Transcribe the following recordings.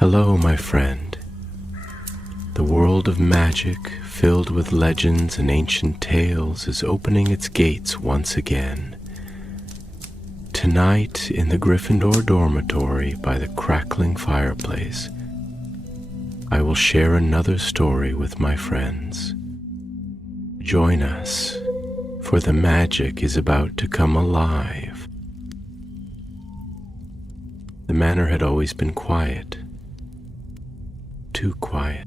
Hello, my friend. The world of magic, filled with legends and ancient tales, is opening its gates once again. Tonight, in the Gryffindor dormitory by the crackling fireplace, I will share another story with my friends. Join us, for the magic is about to come alive. The manor had always been quiet. Too quiet.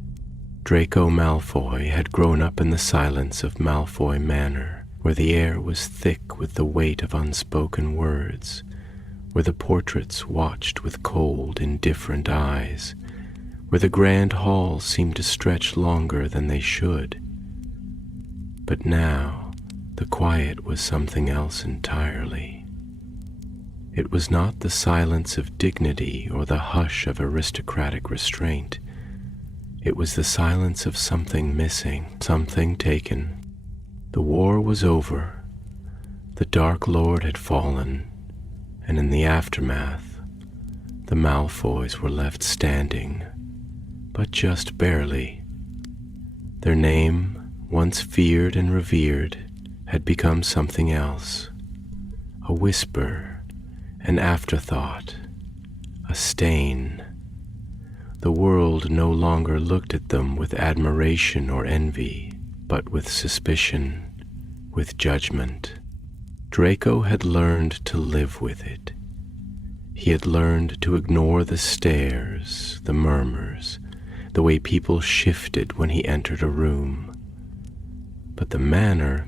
Draco Malfoy had grown up in the silence of Malfoy Manor, where the air was thick with the weight of unspoken words, where the portraits watched with cold, indifferent eyes, where the grand halls seemed to stretch longer than they should. But now, the quiet was something else entirely. It was not the silence of dignity or the hush of aristocratic restraint. It was the silence of something missing, something taken. The war was over. The Dark Lord had fallen, and in the aftermath, the Malfoys were left standing, but just barely. Their name, once feared and revered, had become something else. A whisper, an afterthought, a stain. The world no longer looked at them with admiration or envy, but with suspicion, with judgment. Draco had learned to live with it. He had learned to ignore the stares, the murmurs, the way people shifted when he entered a room. But the manor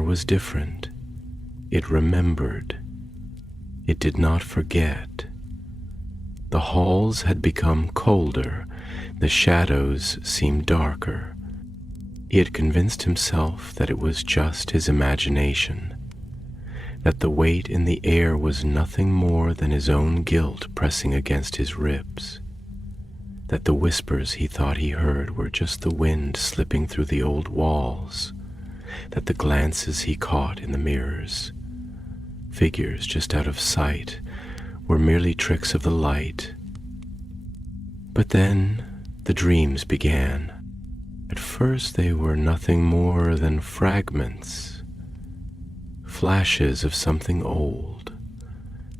was different. It remembered. It did not forget. The halls had become colder, the shadows seemed darker. He had convinced himself that it was just his imagination, that the weight in the air was nothing more than his own guilt pressing against his ribs, that the whispers he thought he heard were just the wind slipping through the old walls, that the glances he caught in the mirrors, figures just out of sight, were merely tricks of the light. But then the dreams began. At first they were nothing more than fragments, flashes of something old,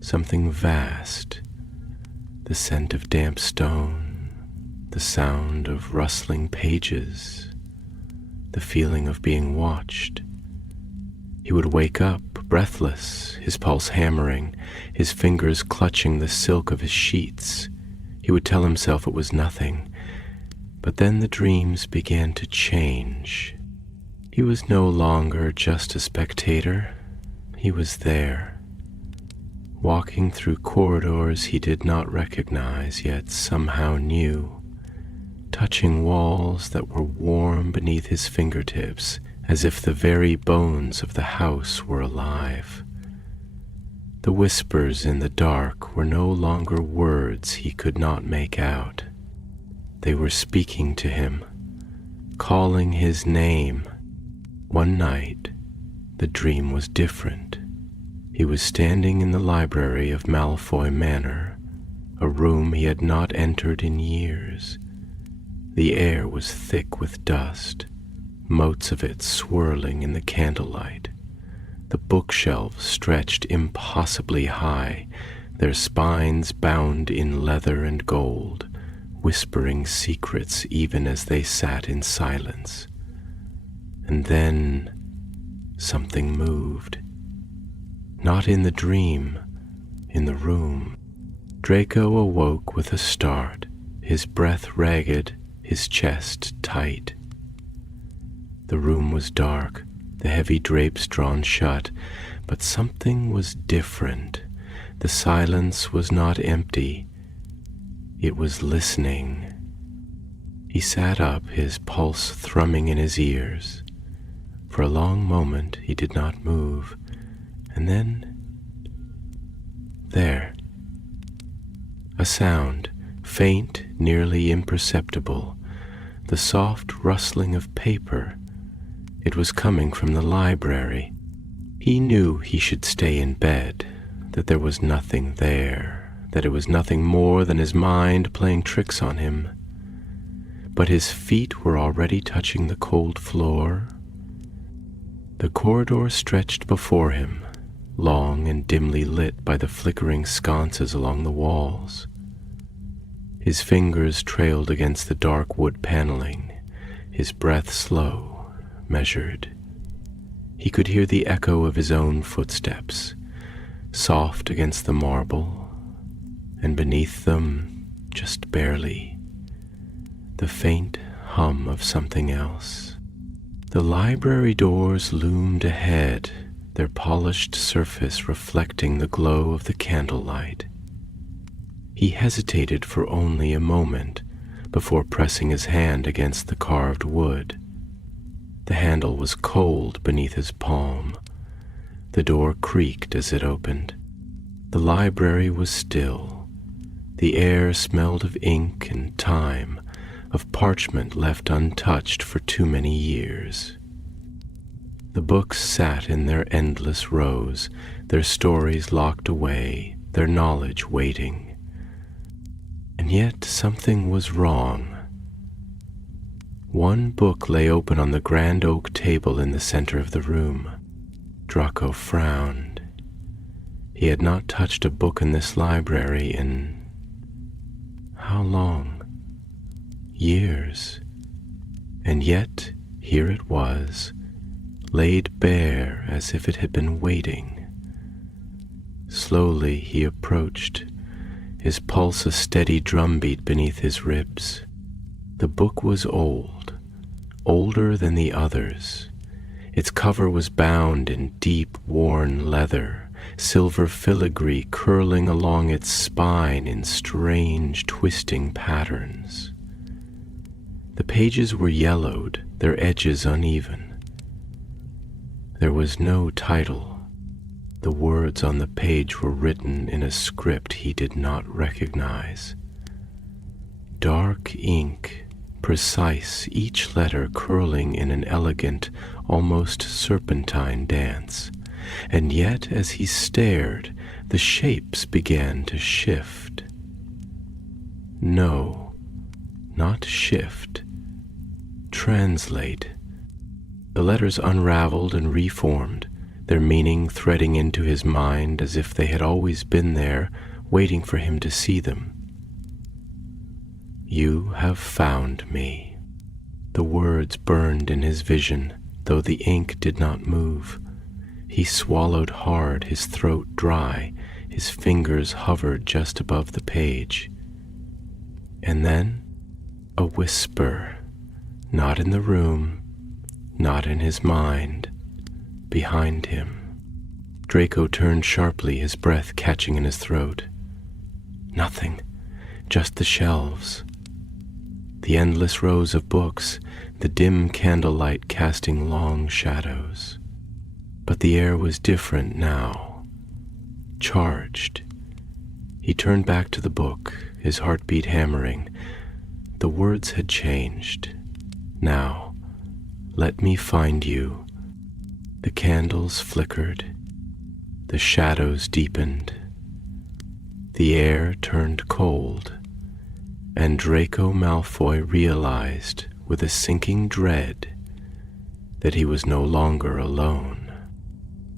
something vast, the scent of damp stone, the sound of rustling pages, the feeling of being watched. He would wake up, breathless, his pulse hammering, his fingers clutching the silk of his sheets. He would tell himself it was nothing, but then the dreams began to change. He was no longer just a spectator. He was there, walking through corridors he did not recognize, yet somehow knew, touching walls that were warm beneath his fingertips, as if the very bones of the house were alive. The whispers in the dark were no longer words he could not make out. They were speaking to him, calling his name. One night, the dream was different. He was standing in the library of Malfoy Manor, a room he had not entered in years. The air was thick with dust, motes of it swirling in the candlelight. The bookshelves stretched impossibly high, their spines bound in leather and gold, whispering secrets even as they sat in silence. And then something moved. Not in the dream, in the room. Draco awoke with a start, his breath ragged, his chest tight. The room was dark, the heavy drapes drawn shut, but something was different. The silence was not empty. It was listening. He sat up, his pulse thrumming in his ears. For a long moment he did not move, and then, there, a sound, faint, nearly imperceptible, the soft rustling of paper. It was coming from the library. He knew he should stay in bed, that there was nothing there, that it was nothing more than his mind playing tricks on him. But his feet were already touching the cold floor. The corridor stretched before him, long and dimly lit by the flickering sconces along the walls. His fingers trailed against the dark wood paneling, his breath slow, measured. He could hear the echo of his own footsteps, soft against the marble, and beneath them, just barely, the faint hum of something else. The library doors loomed ahead, their polished surface reflecting the glow of the candlelight. He hesitated for only a moment before pressing his hand against the carved wood. The handle was cold beneath his palm. The door creaked as it opened. The library was still. The air smelled of ink and time, of parchment left untouched for too many years. The books sat in their endless rows, their stories locked away, their knowledge waiting. And yet something was wrong. One book lay open on the grand oak table in the center of the room. Draco frowned. He had not touched a book in this library in... how long? Years. And yet, here it was, laid bare as if it had been waiting. Slowly he approached, his pulse a steady drumbeat beneath his ribs. The book was old, older than the others. Its cover was bound in deep, worn leather, silver filigree curling along its spine in strange, twisting patterns. The pages were yellowed, their edges uneven. There was no title. The words on the page were written in a script he did not recognize. Dark ink, precise, each letter curling in an elegant, almost serpentine dance. And yet, as he stared, the shapes began to shift. No, not shift. Translate. The letters unraveled and reformed, their meaning threading into his mind as if they had always been there, waiting for him to see them. You have found me. The words burned in his vision, though the ink did not move. He swallowed hard, his throat dry, his fingers hovered just above the page. And then, a whisper, not in the room, not in his mind, behind him. Draco turned sharply, his breath catching in his throat. Nothing, just the shelves. The endless rows of books, the dim candlelight casting long shadows. But the air was different now, charged. He turned back to the book, his heartbeat hammering. The words had changed. Now, let me find you. The candles flickered. The shadows deepened. The air turned cold. And Draco Malfoy realized, with a sinking dread, that he was no longer alone.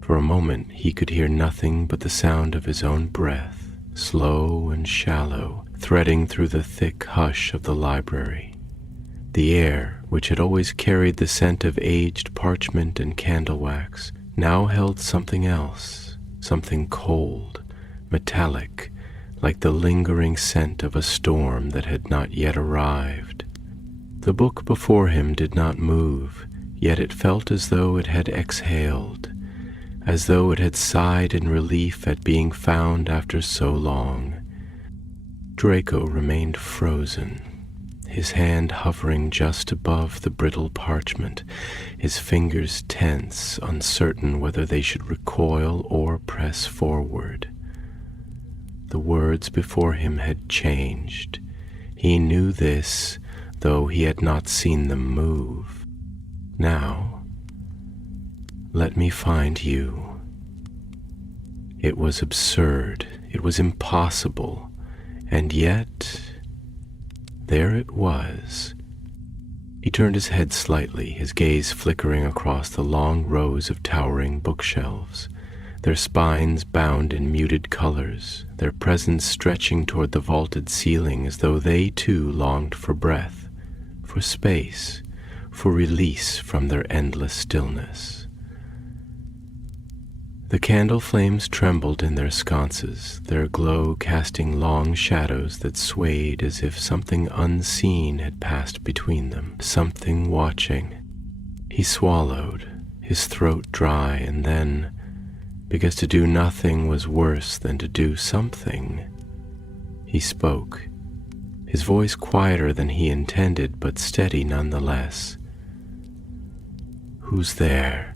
For a moment he could hear nothing but the sound of his own breath, slow and shallow, threading through the thick hush of the library. The air, which had always carried the scent of aged parchment and candle wax, now held something else, something cold, metallic, like the lingering scent of a storm that had not yet arrived. The book before him did not move, yet it felt as though it had exhaled, as though it had sighed in relief at being found after so long. Draco remained frozen, his hand hovering just above the brittle parchment, his fingers tense, uncertain whether they should recoil or press forward. The words before him had changed. He knew this, though he had not seen them move. Now, let me find you. It was absurd, It was impossible, and yet there it was. He turned his head slightly, his gaze flickering across the long rows of towering bookshelves, their spines bound in muted colors, their presence stretching toward the vaulted ceiling as though they too longed for breath, for space, for release from their endless stillness. The candle flames trembled in their sconces, their glow casting long shadows that swayed as if something unseen had passed between them, something watching. He swallowed, his throat dry, and then, because to do nothing was worse than to do something, he spoke, his voice quieter than he intended, but steady nonetheless. "Who's there?"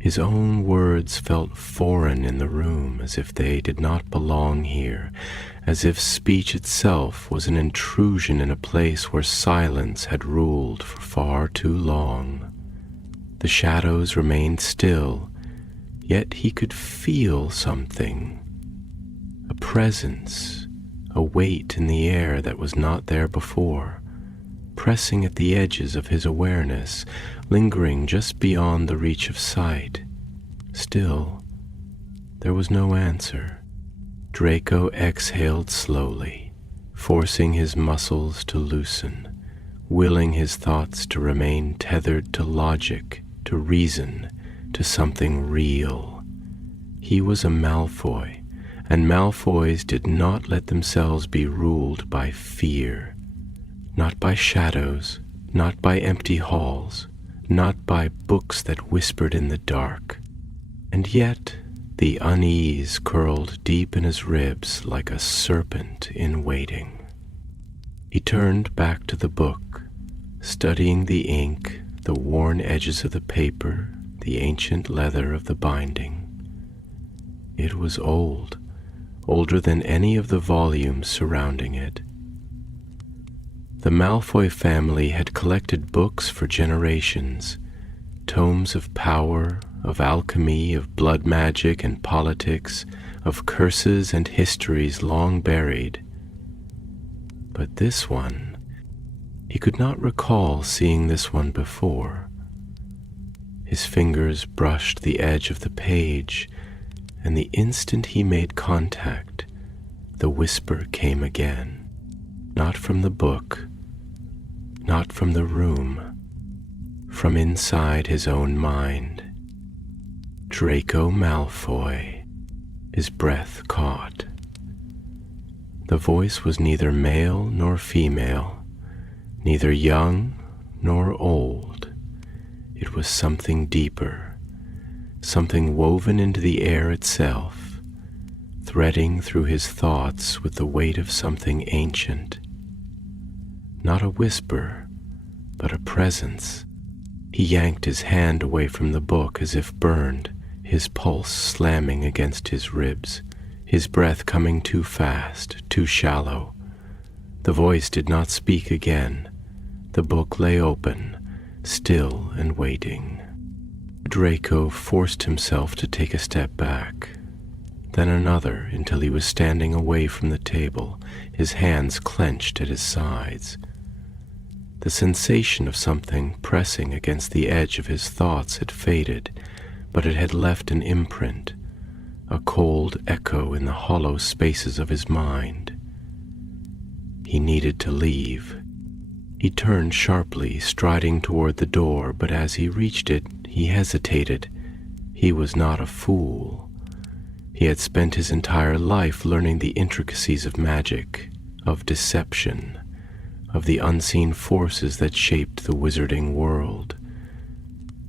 His own words felt foreign in the room, as if they did not belong here, as if speech itself was an intrusion in a place where silence had ruled for far too long. The shadows remained still, yet he could feel something, a presence, a weight in the air that was not there before, pressing at the edges of his awareness, lingering just beyond the reach of sight. Still, there was no answer. Draco exhaled slowly, forcing his muscles to loosen, willing his thoughts to remain tethered to logic, to reason, to something real. He was a Malfoy, and Malfoys did not let themselves be ruled by fear. Not by shadows, not by empty halls, not by books that whispered in the dark. And yet the unease curled deep in his ribs like a serpent in waiting. He turned back to the book, studying the ink, the worn edges of the paper, the ancient leather of the binding. It was old, older than any of the volumes surrounding it. The Malfoy family had collected books for generations, tomes of power, of alchemy, of blood magic and politics, of curses and histories long buried. But this one, he could not recall seeing this one before. His fingers brushed the edge of the page, and the instant he made contact, the whisper came again, not from the book, not from the room, from inside his own mind. Draco Malfoy. His breath caught. The voice was neither male nor female, neither young nor old. It was something deeper, something woven into the air itself, threading through his thoughts with the weight of something ancient. Not a whisper, but a presence. He yanked his hand away from the book as if burned, his pulse slamming against his ribs, his breath coming too fast, too shallow. The voice did not speak again. The book lay open, still and waiting. Draco forced himself to take a step back, then another until he was standing away from the table, his hands clenched at his sides. The sensation of something pressing against the edge of his thoughts had faded, but it had left an imprint, a cold echo in the hollow spaces of his mind. He needed to leave. He turned sharply, striding toward the door, but as he reached it, he hesitated. He was not a fool. He had spent his entire life learning the intricacies of magic, of deception, of the unseen forces that shaped the wizarding world.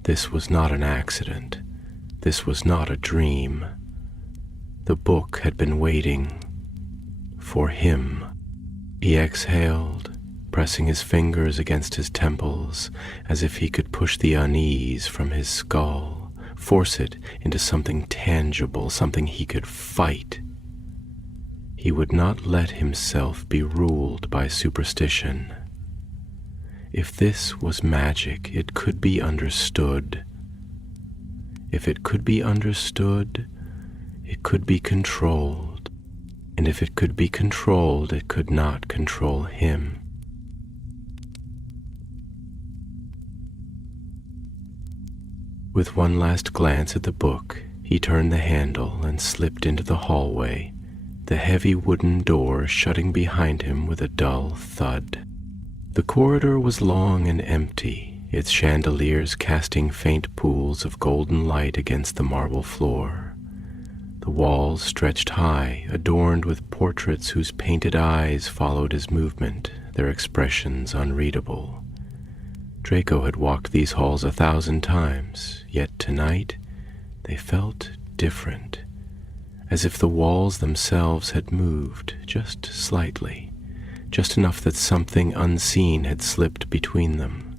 This was not an accident. This was not a dream. The book had been waiting for him. He exhaled, pressing his fingers against his temples as if he could push the unease from his skull, force it into something tangible, something he could fight. He would not let himself be ruled by superstition. If this was magic, it could be understood. If it could be understood, it could be controlled. and if it could be controlled, it could not control him. With one last glance at the book, he turned the handle and slipped into the hallway, the heavy wooden door shutting behind him with a dull thud. The corridor was long and empty, its chandeliers casting faint pools of golden light against the marble floor. The walls stretched high, adorned with portraits whose painted eyes followed his movement, their expressions unreadable. Draco had walked these halls 1,000 times, yet tonight they felt different, as if the walls themselves had moved just slightly, just enough that something unseen had slipped between them.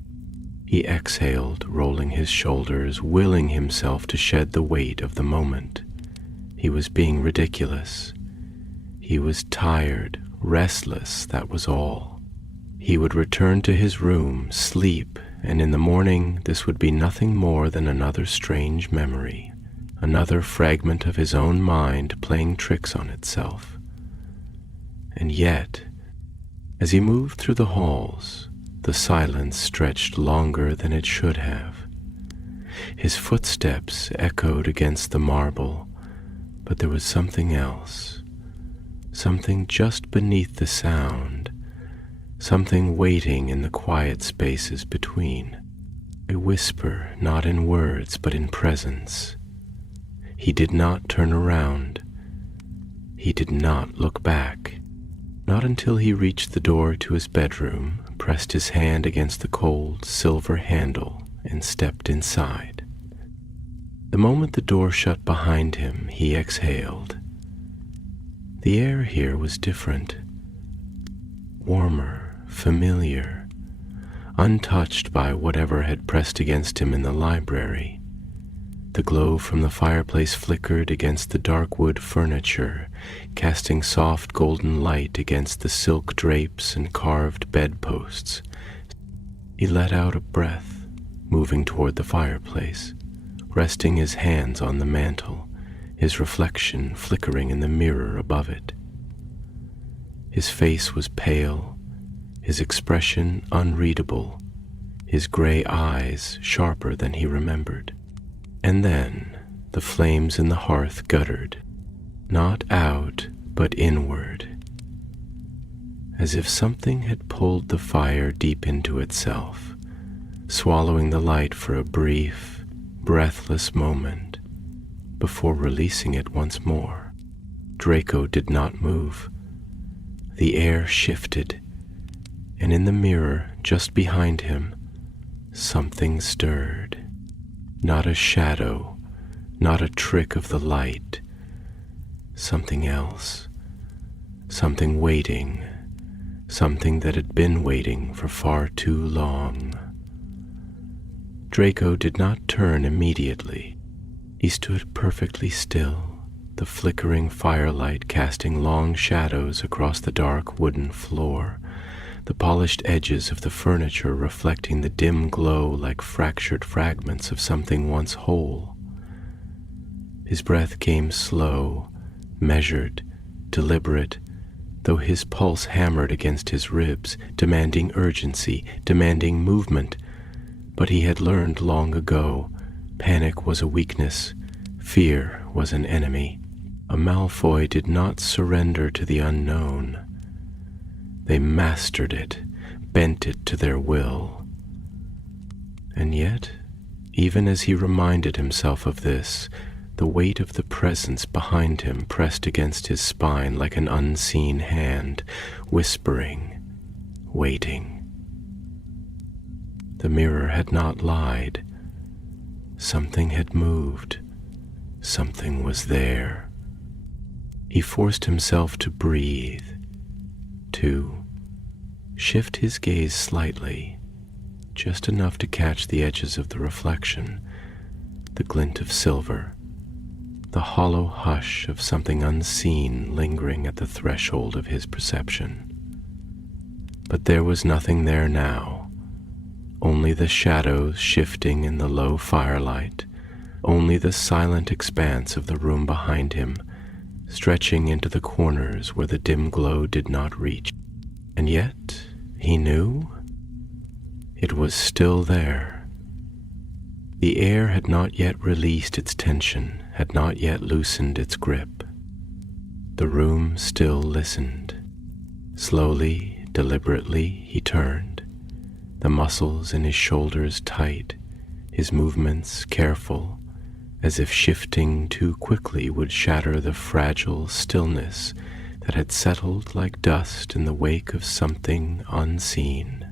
He exhaled, rolling his shoulders, willing himself to shed the weight of the moment. He was being ridiculous. He was tired, restless, that was all. He would return to his room, sleep, and in the morning this would be nothing more than another strange memory, another fragment of his own mind playing tricks on itself. And yet, as he moved through the halls, the silence stretched longer than it should have. His footsteps echoed against the marble, but there was something else, something just beneath the sound, something waiting in the quiet spaces between, a whisper not in words but in presence. He did not turn around. He did not look back, not until he reached the door to his bedroom, pressed his hand against the cold silver handle, and stepped inside. The moment the door shut behind him, he exhaled. The air here was different, warmer, familiar, untouched by whatever had pressed against him in the library. The glow from the fireplace flickered against the dark wood furniture, casting soft golden light against the silk drapes and carved bedposts. He let out a breath, moving toward the fireplace, resting his hands on the mantel, his reflection flickering in the mirror above it. His face was pale, his expression unreadable, his gray eyes sharper than he remembered. And then the flames in the hearth guttered, not out, but inward, as if something had pulled the fire deep into itself, swallowing the light for a brief, breathless moment, before releasing it once more. Draco did not move. The air shifted, and in the mirror just behind him, something stirred. Not a shadow, not a trick of the light. Something else, something waiting, something that had been waiting for far too long. Draco did not turn immediately. He stood perfectly still, the flickering firelight casting long shadows across the dark wooden floor, the polished edges of the furniture reflecting the dim glow like fractured fragments of something once whole. His breath came slow, measured, deliberate, though his pulse hammered against his ribs, demanding urgency, demanding movement. But he had learned long ago, panic was a weakness, fear was an enemy. A Malfoy did not surrender to the unknown. They mastered it, bent it to their will. And yet, even as he reminded himself of this, the weight of the presence behind him pressed against his spine like an unseen hand, whispering, waiting. The mirror had not lied. Something had moved. Something was there. He forced himself to breathe, to shift his gaze slightly, just enough to catch the edges of the reflection, the glint of silver, the hollow hush of something unseen lingering at the threshold of his perception. But there was nothing there now, only the shadows shifting in the low firelight, only the silent expanse of the room behind him, stretching into the corners where the dim glow did not reach. And yet, he knew it was still there. The air had not yet released its tension, had not yet loosened its grip. The room still listened. Slowly, deliberately, he turned, the muscles in his shoulders tight, his movements careful, as if shifting too quickly would shatter the fragile stillness that had settled like dust in the wake of something unseen.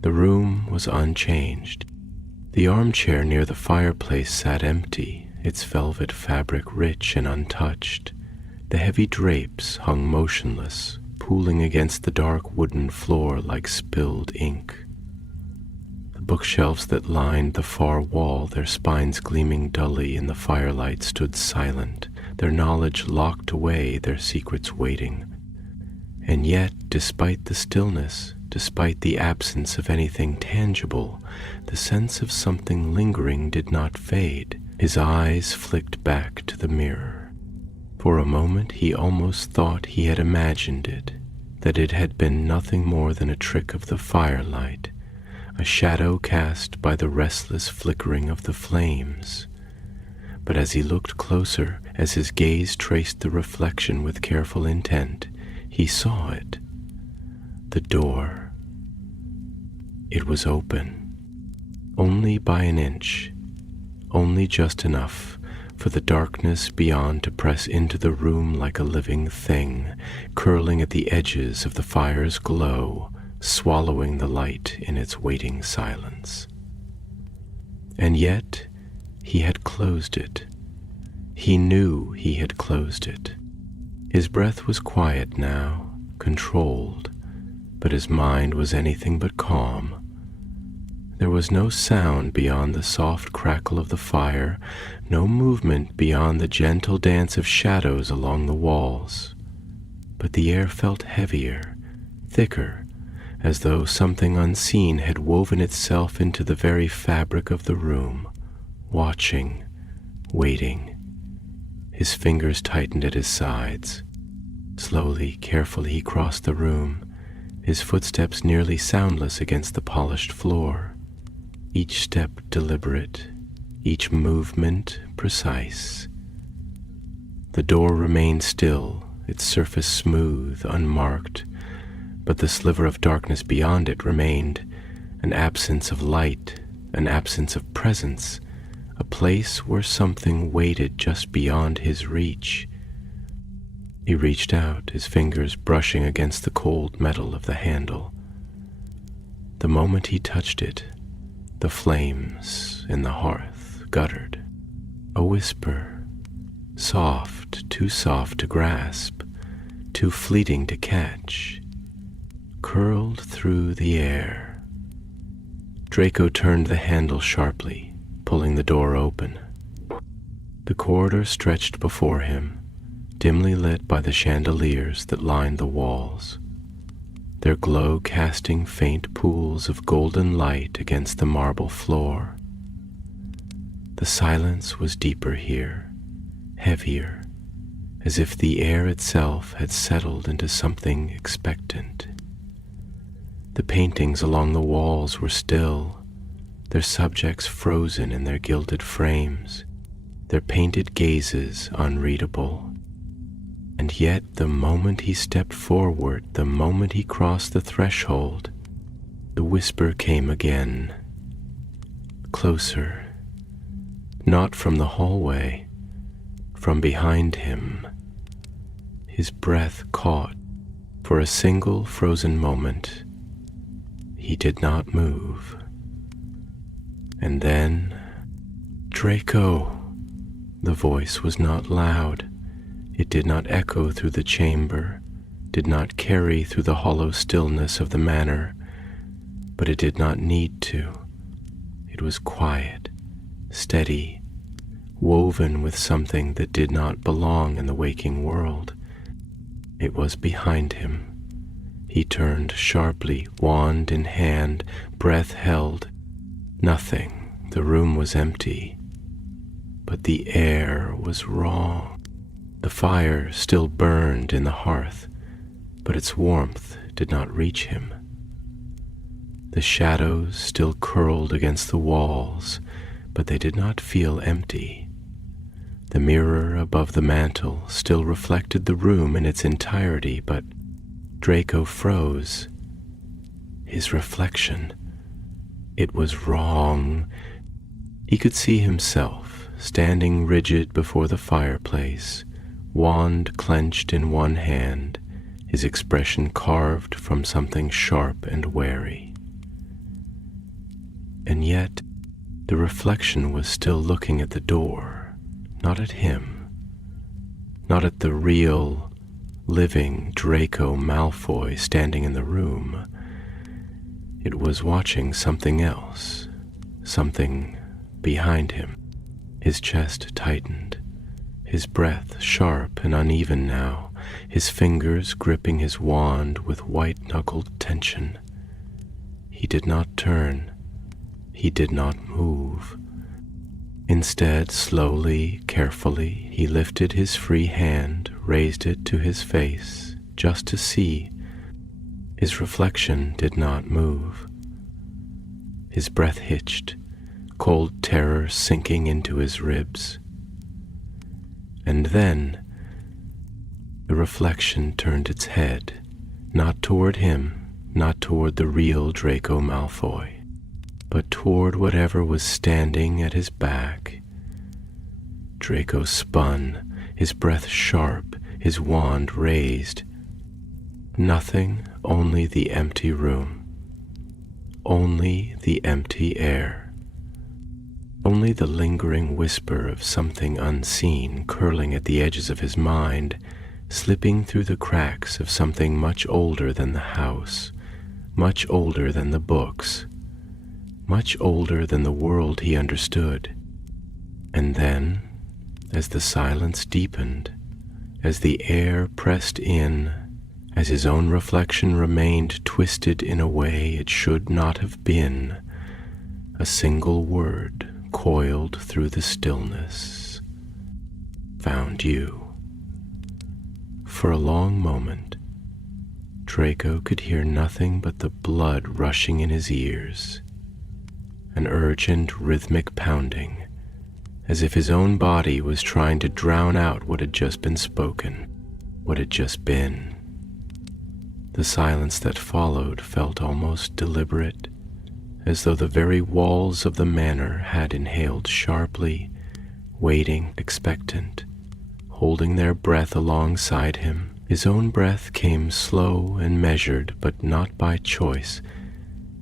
The room was unchanged. The armchair near the fireplace sat empty, its velvet fabric rich and untouched. The heavy drapes hung motionless, pooling against the dark wooden floor like spilled ink. The bookshelves that lined the far wall, their spines gleaming dully in the firelight, stood silent, their knowledge locked away, their secrets waiting. And yet, despite the stillness, despite the absence of anything tangible, the sense of something lingering did not fade. His eyes flicked back to the mirror. For a moment he almost thought he had imagined it, that it had been nothing more than a trick of the firelight, a shadow cast by the restless flickering of the flames. But as he looked closer, as his gaze traced the reflection with careful intent, he saw it. The door. It was open, only by an inch, only just enough for the darkness beyond to press into the room like a living thing, curling at the edges of the fire's glow, swallowing the light in its waiting silence. And yet, he had closed it. He knew he had closed it. His breath was quiet now, controlled, but his mind was anything but calm. There was no sound beyond the soft crackle of the fire, no movement beyond the gentle dance of shadows along the walls. But the air felt heavier, thicker, as though something unseen had woven itself into the very fabric of the room, watching, waiting. His fingers tightened at his sides. Slowly, carefully he crossed the room, his footsteps nearly soundless against the polished floor. Each step deliberate, each movement precise. The door remained still, its surface smooth, unmarked, but the sliver of darkness beyond it remained, an absence of light, an absence of presence, a place where something waited just beyond his reach. He reached out, his fingers brushing against the cold metal of the handle. The moment he touched it, the flames in the hearth guttered. A whisper, soft, too soft to grasp, too fleeting to catch, curled through the air. Draco turned the handle sharply, pulling the door open. The corridor stretched before him, dimly lit by the chandeliers that lined the walls, their glow casting faint pools of golden light against the marble floor. The silence was deeper here, heavier, as if the air itself had settled into something expectant. The paintings along the walls were still, their subjects frozen in their gilded frames, their painted gazes unreadable. And yet the moment he stepped forward, the moment he crossed the threshold, the whisper came again, closer, not from the hallway, from behind him. His breath caught. For a single frozen moment, he did not move. And then, "Draco!" The voice was not loud. It did not echo through the chamber, did not carry through the hollow stillness of the manor, but it did not need to. It was quiet, steady, woven with something that did not belong in the waking world. It was behind him. He turned sharply, wand in hand, breath held. Nothing. The room was empty. But the air was wrong. The fire still burned in the hearth, but its warmth did not reach him. The shadows still curled against the walls, but they did not feel empty. The mirror above the mantel still reflected the room in its entirety, but Draco froze. His reflection. It was wrong. He could see himself standing rigid before the fireplace, wand clenched in one hand, his expression carved from something sharp and wary. And yet, the reflection was still looking at the door, not at him, not at the real, living Draco Malfoy standing in the room. It was watching something else, something behind him. His chest tightened, his breath sharp and uneven now, his fingers gripping his wand with white-knuckled tension. He did not turn. He did not move. Instead, slowly, carefully, he lifted his free hand, raised it to his face, just to see. His reflection did not move. His breath hitched, cold terror sinking into his ribs. And then, the reflection turned its head, not toward him, not toward the real Draco Malfoy, but toward whatever was standing at his back. Draco spun, his breath sharp, his wand raised. Nothing, only the empty room. Only the empty air. Only the lingering whisper of something unseen curling at the edges of his mind, slipping through the cracks of something much older than the house, much older than the books, much older than the world he understood. And then, as the silence deepened, as the air pressed in, as his own reflection remained twisted in a way it should not have been, a single word coiled through the stillness. Found you. For a long moment, Draco could hear nothing but the blood rushing in his ears, an urgent rhythmic pounding, as if his own body was trying to drown out what had just been spoken, what had just been. The silence that followed felt almost deliberate, as though the very walls of the manor had inhaled sharply, waiting, expectant, holding their breath alongside him. His own breath came slow and measured, but not by choice.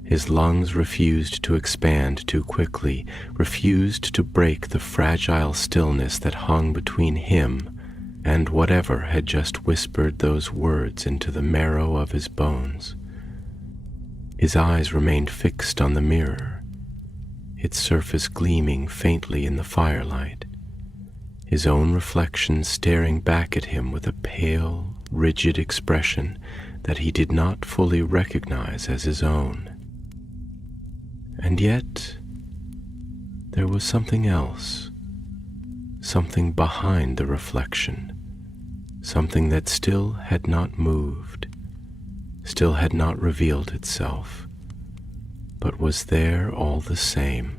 His lungs refused to expand too quickly, refused to break the fragile stillness that hung between him and whatever had just whispered those words into the marrow of his bones. His eyes remained fixed on the mirror, its surface gleaming faintly in the firelight, his own reflection staring back at him with a pale, rigid expression that he did not fully recognize as his own. And yet, there was something else, something behind the reflection, something that still had not moved, still had not revealed itself, but was there all the same.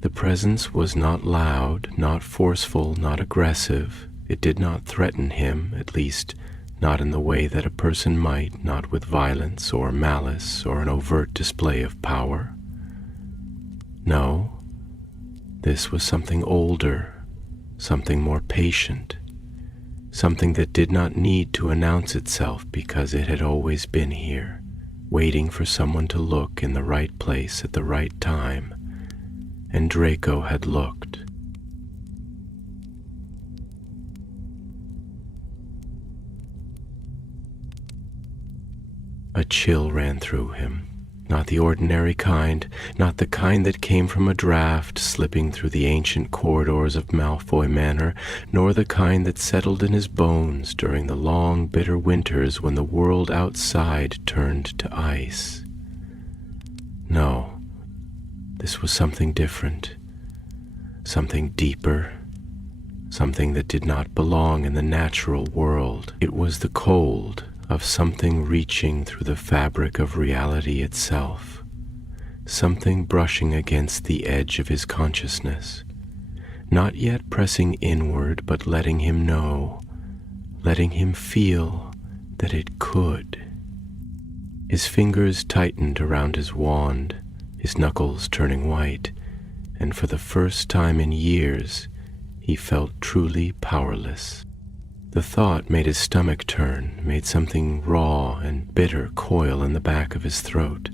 The presence was not loud, not forceful, not aggressive. It did not threaten him, at least not in the way that a person might, not with violence or malice or an overt display of power. No, this was something older, something more patient, something that did not need to announce itself because it had always been here, waiting for someone to look in the right place at the right time, and Draco had looked. A chill ran through him. Not the ordinary kind, not the kind that came from a draft slipping through the ancient corridors of Malfoy Manor, nor the kind that settled in his bones during the long, bitter winters when the world outside turned to ice. No, this was something different, something deeper, something that did not belong in the natural world. It was the cold of something reaching through the fabric of reality itself, something brushing against the edge of his consciousness, not yet pressing inward, but letting him know, letting him feel that it could. His fingers tightened around his wand, his knuckles turning white, and for the first time in years, he felt truly powerless. The thought made his stomach turn, made something raw and bitter coil in the back of his throat,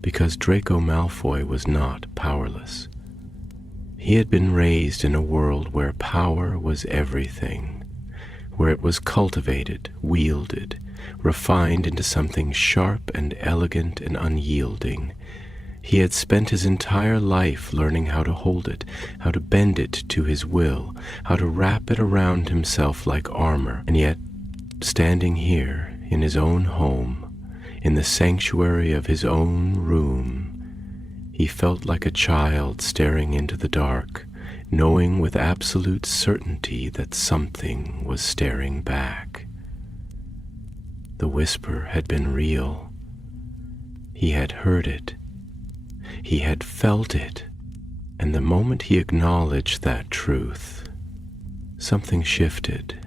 because Draco Malfoy was not powerless. He had been raised in a world where power was everything, where it was cultivated, wielded, refined into something sharp and elegant and unyielding. He had spent his entire life learning how to hold it, how to bend it to his will, how to wrap it around himself like armor. And yet, standing here in his own home, in the sanctuary of his own room, he felt like a child staring into the dark, knowing with absolute certainty that something was staring back. The whisper had been real. He had heard it. He had felt it. And the moment he acknowledged that truth, something shifted.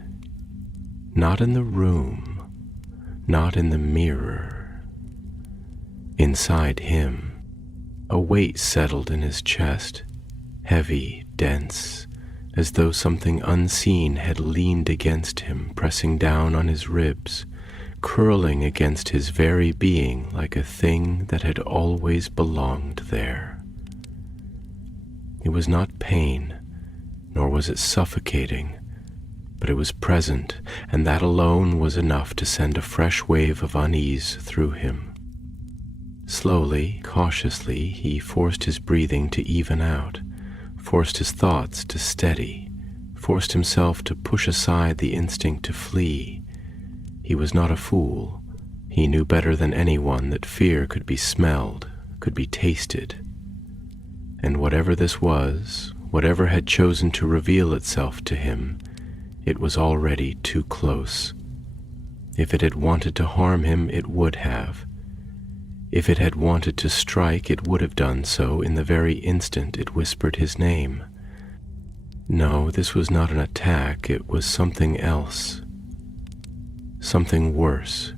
Not in the room, not in the mirror. Inside him, a weight settled in his chest, heavy, dense, as though something unseen had leaned against him, pressing down on his ribs, curling against his very being like a thing that had always belonged there. It was not pain, nor was it suffocating, but it was present, and that alone was enough to send a fresh wave of unease through him. Slowly, cautiously, he forced his breathing to even out, forced his thoughts to steady, forced himself to push aside the instinct to flee. He was not a fool. He knew better than anyone that fear could be smelled, could be tasted. And whatever this was, whatever had chosen to reveal itself to him, it was already too close. If it had wanted to harm him, it would have. If it had wanted to strike, it would have done so in the very instant it whispered his name. No, this was not an attack, it was something else. Something worse.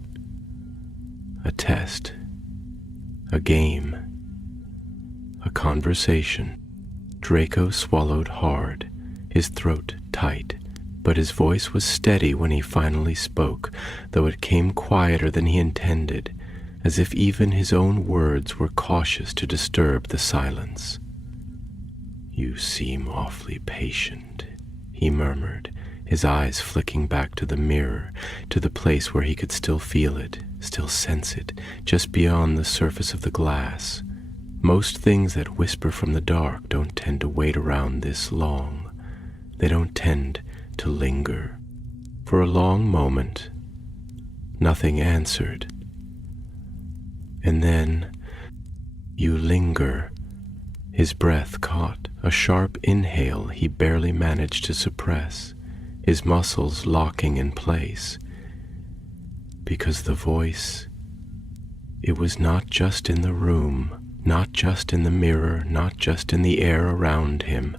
A test. A game. A conversation. Draco swallowed hard, his throat tight, but his voice was steady when he finally spoke, though it came quieter than he intended, as if even his own words were cautious to disturb the silence. "You seem awfully patient," he murmured, his eyes flicking back to the mirror, to the place where he could still feel it, still sense it, just beyond the surface of the glass. Most things that whisper from the dark don't tend to wait around this long. They don't tend to linger. For a long moment, nothing answered. And then, "You linger." His breath caught, a sharp inhale he barely managed to suppress, his muscles locking in place. Because the voice, it was not just in the room, not just in the mirror, not just in the air around him.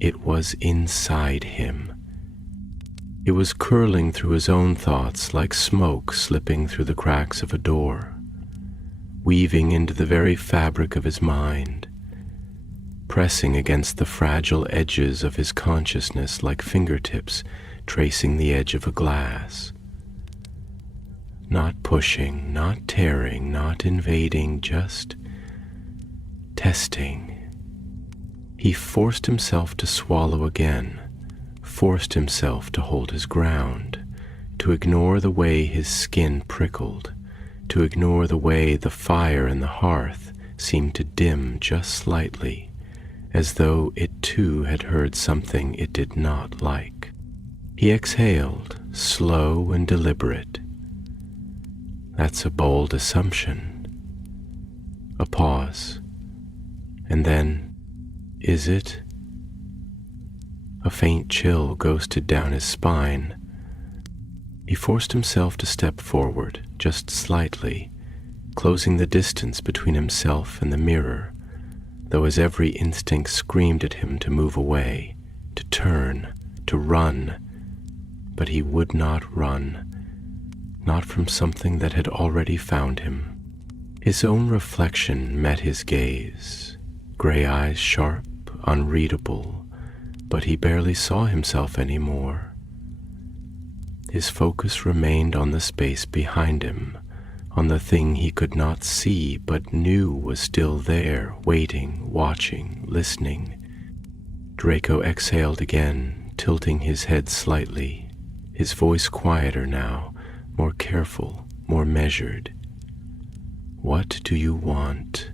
It was inside him. It was curling through his own thoughts like smoke slipping through the cracks of a door, weaving into the very fabric of his mind, pressing against the fragile edges of his consciousness like fingertips tracing the edge of a glass. Not pushing, not tearing, not invading, just testing. He forced himself to swallow again, forced himself to hold his ground, to ignore the way his skin prickled, to ignore the way the fire in the hearth seemed to dim just slightly, as though it too had heard something it did not like. He exhaled, slow and deliberate. That's a bold assumption. A pause. And then, is it? A faint chill ghosted down his spine. He forced himself to step forward, just slightly, closing the distance between himself and the mirror, though his every instinct screamed at him to move away, to turn, to run. But he would not run, not from something that had already found him. His own reflection met his gaze, gray eyes sharp, unreadable, but he barely saw himself anymore. His focus remained on the space behind him, on the thing he could not see but knew was still there, waiting, watching, listening. Draco exhaled again, tilting his head slightly, his voice quieter now, more careful, more measured. "What do you want?"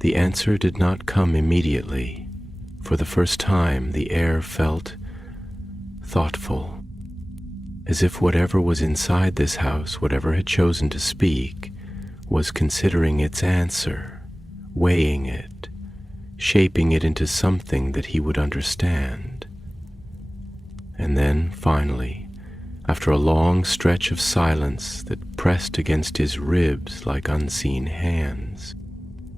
The answer did not come immediately. For the first time, the air felt thoughtful, as if whatever was inside this house, whatever had chosen to speak, was considering its answer, weighing it, shaping it into something that he would understand. And then, finally, after a long stretch of silence that pressed against his ribs like unseen hands,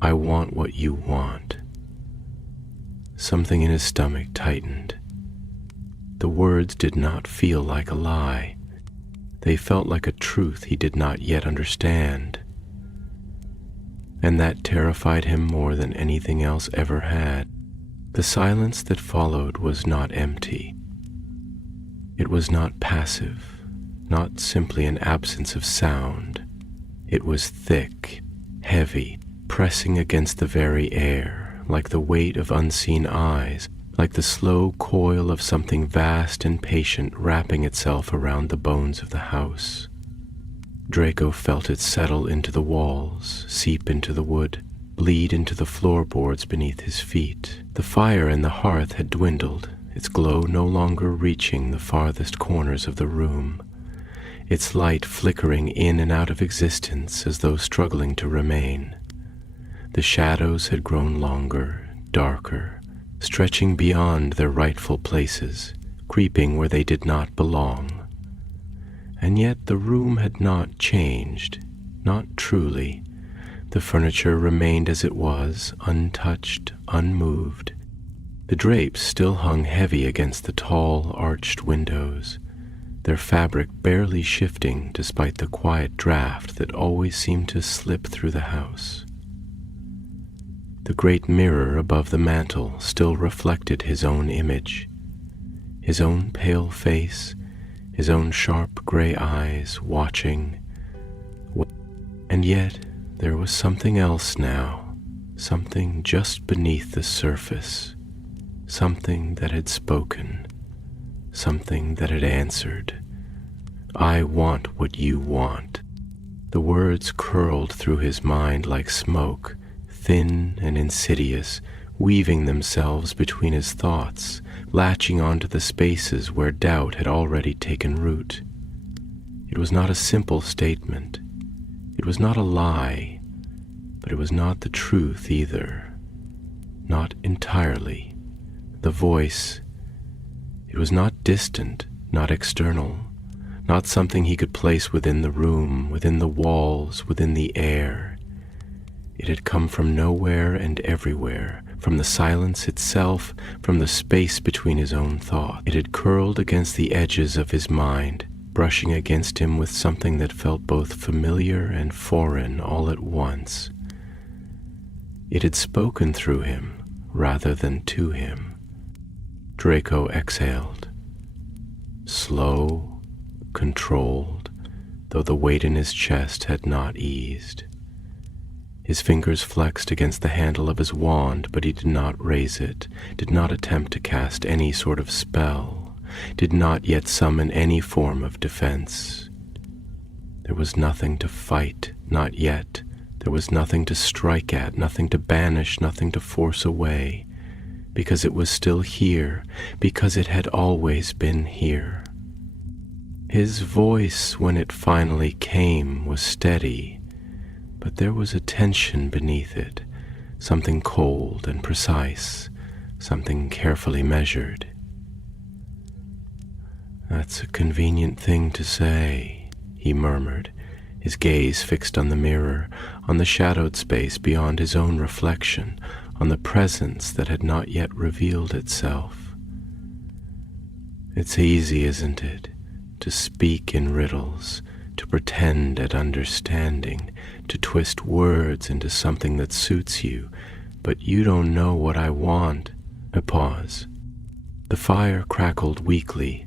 "I want what you want." Something in his stomach tightened. The words did not feel like a lie. They felt like a truth he did not yet understand. And that terrified him more than anything else ever had. The silence that followed was not empty. It was not passive, not simply an absence of sound. It was thick, heavy, pressing against the very air, like the weight of unseen eyes, like the slow coil of something vast and patient wrapping itself around the bones of the house. Draco felt it settle into the walls, seep into the wood, bleed into the floorboards beneath his feet. The fire in the hearth had dwindled, its glow no longer reaching the farthest corners of the room, its light flickering in and out of existence as though struggling to remain. The shadows had grown longer, darker, stretching beyond their rightful places, creeping where they did not belong. And yet the room had not changed, not truly. The furniture remained as it was, untouched, unmoved. The drapes still hung heavy against the tall, arched windows, their fabric barely shifting despite the quiet draft that always seemed to slip through the house. The great mirror above the mantel still reflected his own image, his own pale face, his own sharp gray eyes watching. And yet there was something else now, something just beneath the surface, something that had spoken, something that had answered. "I want what you want." The words curled through his mind like smoke, thin and insidious, weaving themselves between his thoughts, latching onto the spaces where doubt had already taken root. It was not a simple statement. It was not a lie, but it was not the truth either. Not entirely. The voice, it was not distant, not external, not something he could place within the room, within the walls, within the air. It had come from nowhere and everywhere, from the silence itself, from the space between his own thoughts. It had curled against the edges of his mind, brushing against him with something that felt both familiar and foreign all at once. It had spoken through him rather than to him. Draco exhaled, slow, controlled, though the weight in his chest had not eased. His fingers flexed against the handle of his wand, but he did not raise it, did not attempt to cast any sort of spell, did not yet summon any form of defense. There was nothing to fight, not yet. There was nothing to strike at, nothing to banish, nothing to force away, because it was still here, because it had always been here. His voice, when it finally came, was steady, but there was a tension beneath it, something cold and precise, something carefully measured. "That's a convenient thing to say," he murmured, his gaze fixed on the mirror, on the shadowed space beyond his own reflection, on the presence that had not yet revealed itself. "It's easy, isn't it, to speak in riddles, to pretend at understanding, to twist words into something that suits you, but you don't know what I want." A pause. The fire crackled weakly,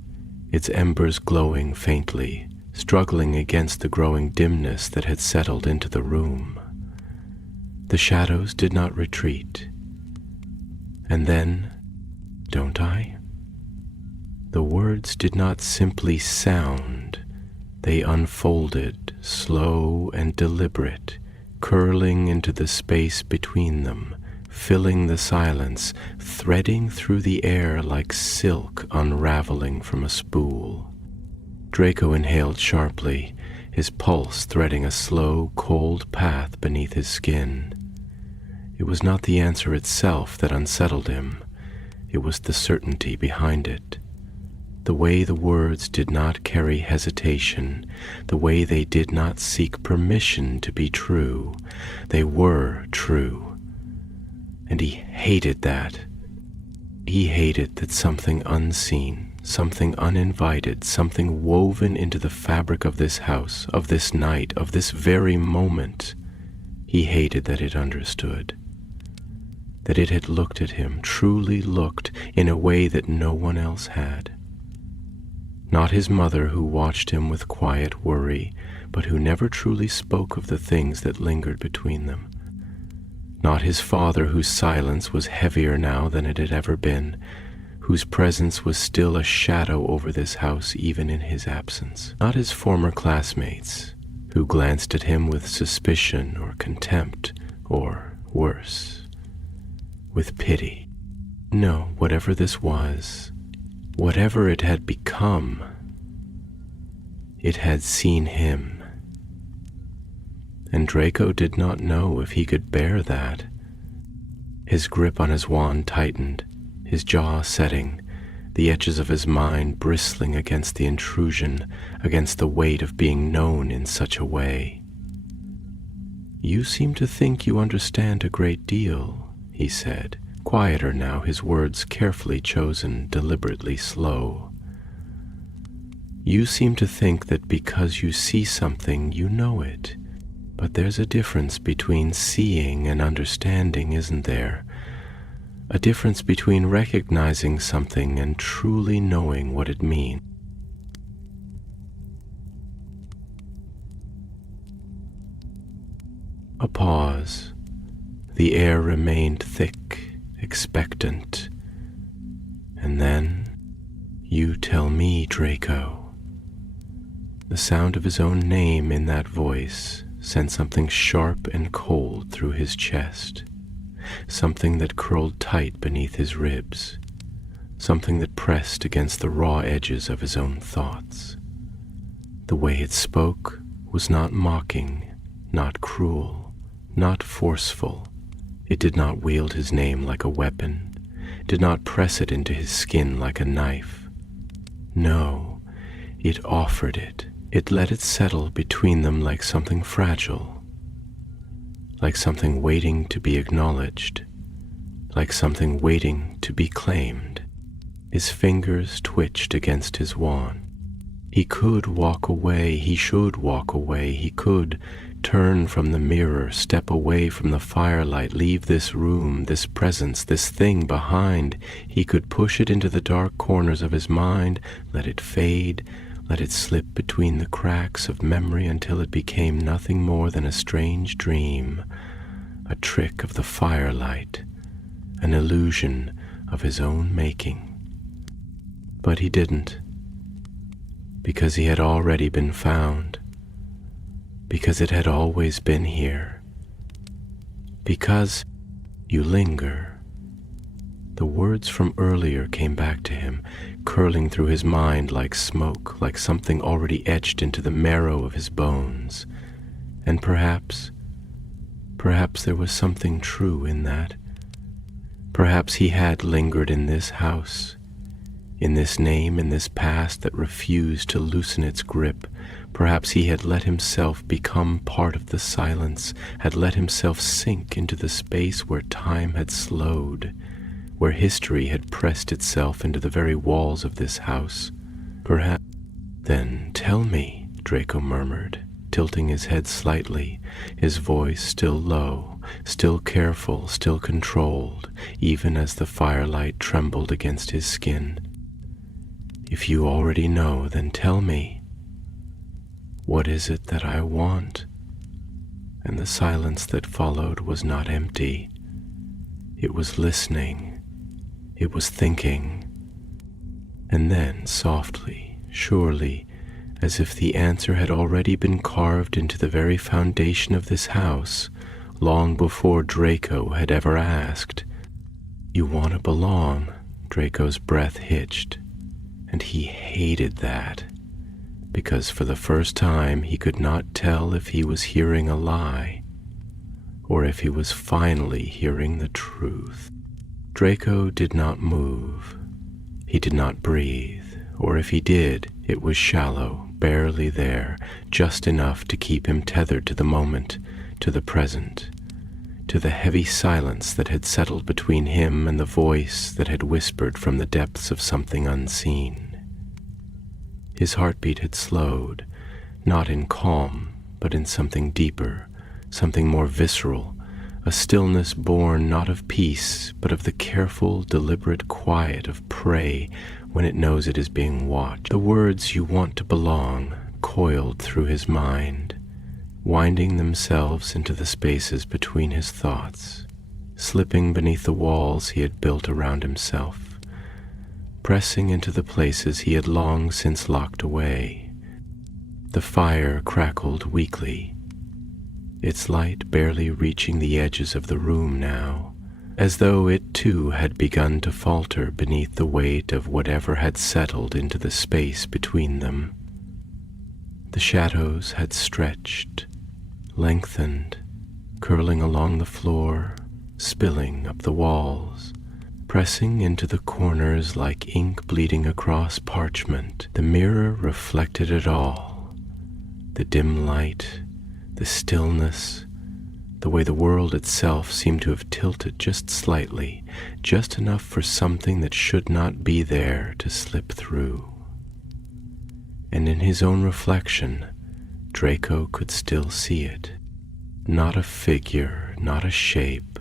its embers glowing faintly, struggling against the growing dimness that had settled into the room. The shadows did not retreat. And then, "Don't I?" The words did not simply sound. They unfolded, slow and deliberate, curling into the space between them, filling the silence, threading through the air like silk unraveling from a spool. Draco inhaled sharply, his pulse threading a slow, cold path beneath his skin. It was not the answer itself that unsettled him. It was the certainty behind it. The way the words did not carry hesitation, the way they did not seek permission to be true. They were true. And he hated that. He hated that something unseen, something uninvited, something woven into the fabric of this house, of this night, of this very moment. He hated that it understood. That it had looked at him, truly looked, in a way that no one else had. Not his mother, who watched him with quiet worry, but who never truly spoke of the things that lingered between them. Not his father, whose silence was heavier now than it had ever been, whose presence was still a shadow over this house even in his absence. Not his former classmates, who glanced at him with suspicion or contempt, or worse, with pity. No, whatever this was, whatever it had become, it had seen him. And Draco did not know if he could bear that. His grip on his wand tightened, his jaw setting, the edges of his mind bristling against the intrusion, against the weight of being known in such a way. "You seem to think you understand a great deal," he said, quieter now, his words carefully chosen, deliberately slow. "You seem to think that because you see something, you know it. But there's a difference between seeing and understanding, isn't there? A difference between recognizing something and truly knowing what it means." A pause. The air remained thick, expectant. And then, "You tell me, Draco." The sound of his own name in that voice sent something sharp and cold through his chest, something that curled tight beneath his ribs, something that pressed against the raw edges of his own thoughts. The way it spoke was not mocking, not cruel, not forceful. It did not wield his name like a weapon, did not press it into his skin like a knife. No, it offered it. It let it settle between them like something fragile, like something waiting to be acknowledged, like something waiting to be claimed. His fingers twitched against his wand. He could walk away, he should walk away, he could turn from the mirror, step away from the firelight, leave this room, this presence, this thing behind. He could push it into the dark corners of his mind, let it fade, let it slip between the cracks of memory until it became nothing more than a strange dream, a trick of the firelight, an illusion of his own making. But he didn't, because he had already been found, because it had always been here, because you linger. The words from earlier came back to him, curling through his mind like smoke, like something already etched into the marrow of his bones. And perhaps there was something true in that. Perhaps he had lingered in this house, in this name, in this past that refused to loosen its grip. Perhaps he had let himself become part of the silence, had let himself sink into the space where time had slowed, where history had pressed itself into the very walls of this house. Perhaps. Then tell me, Draco murmured, tilting his head slightly, his voice still low, still careful, still controlled, even as the firelight trembled against his skin. If you already know, then tell me. What is it that I want? And the silence that followed was not empty. It was listening. It was thinking. And then, softly, surely, as if the answer had already been carved into the very foundation of this house, long before Draco had ever asked. You want to belong, Draco's breath hitched, and he hated that, because for the first time he could not tell if he was hearing a lie, or if he was finally hearing the truth. Draco did not move. He did not breathe, or if he did, it was shallow, barely there, just enough to keep him tethered to the moment, to the present, to the heavy silence that had settled between him and the voice that had whispered from the depths of something unseen. His heartbeat had slowed, not in calm, but in something deeper, something more visceral, a stillness born not of peace, but of the careful, deliberate quiet of prey when it knows it is being watched. The words "you want to belong" coiled through his mind, winding themselves into the spaces between his thoughts, slipping beneath the walls he had built around himself, pressing into the places he had long since locked away. The fire crackled weakly, its light barely reaching the edges of the room now, as though it too had begun to falter beneath the weight of whatever had settled into the space between them. The shadows had stretched, lengthened, curling along the floor, spilling up the walls, pressing into the corners like ink bleeding across parchment. The mirror reflected it all, the dim light, the stillness, the way the world itself seemed to have tilted just slightly, just enough for something that should not be there to slip through. And in his own reflection, Draco could still see it. Not a figure, not a shape,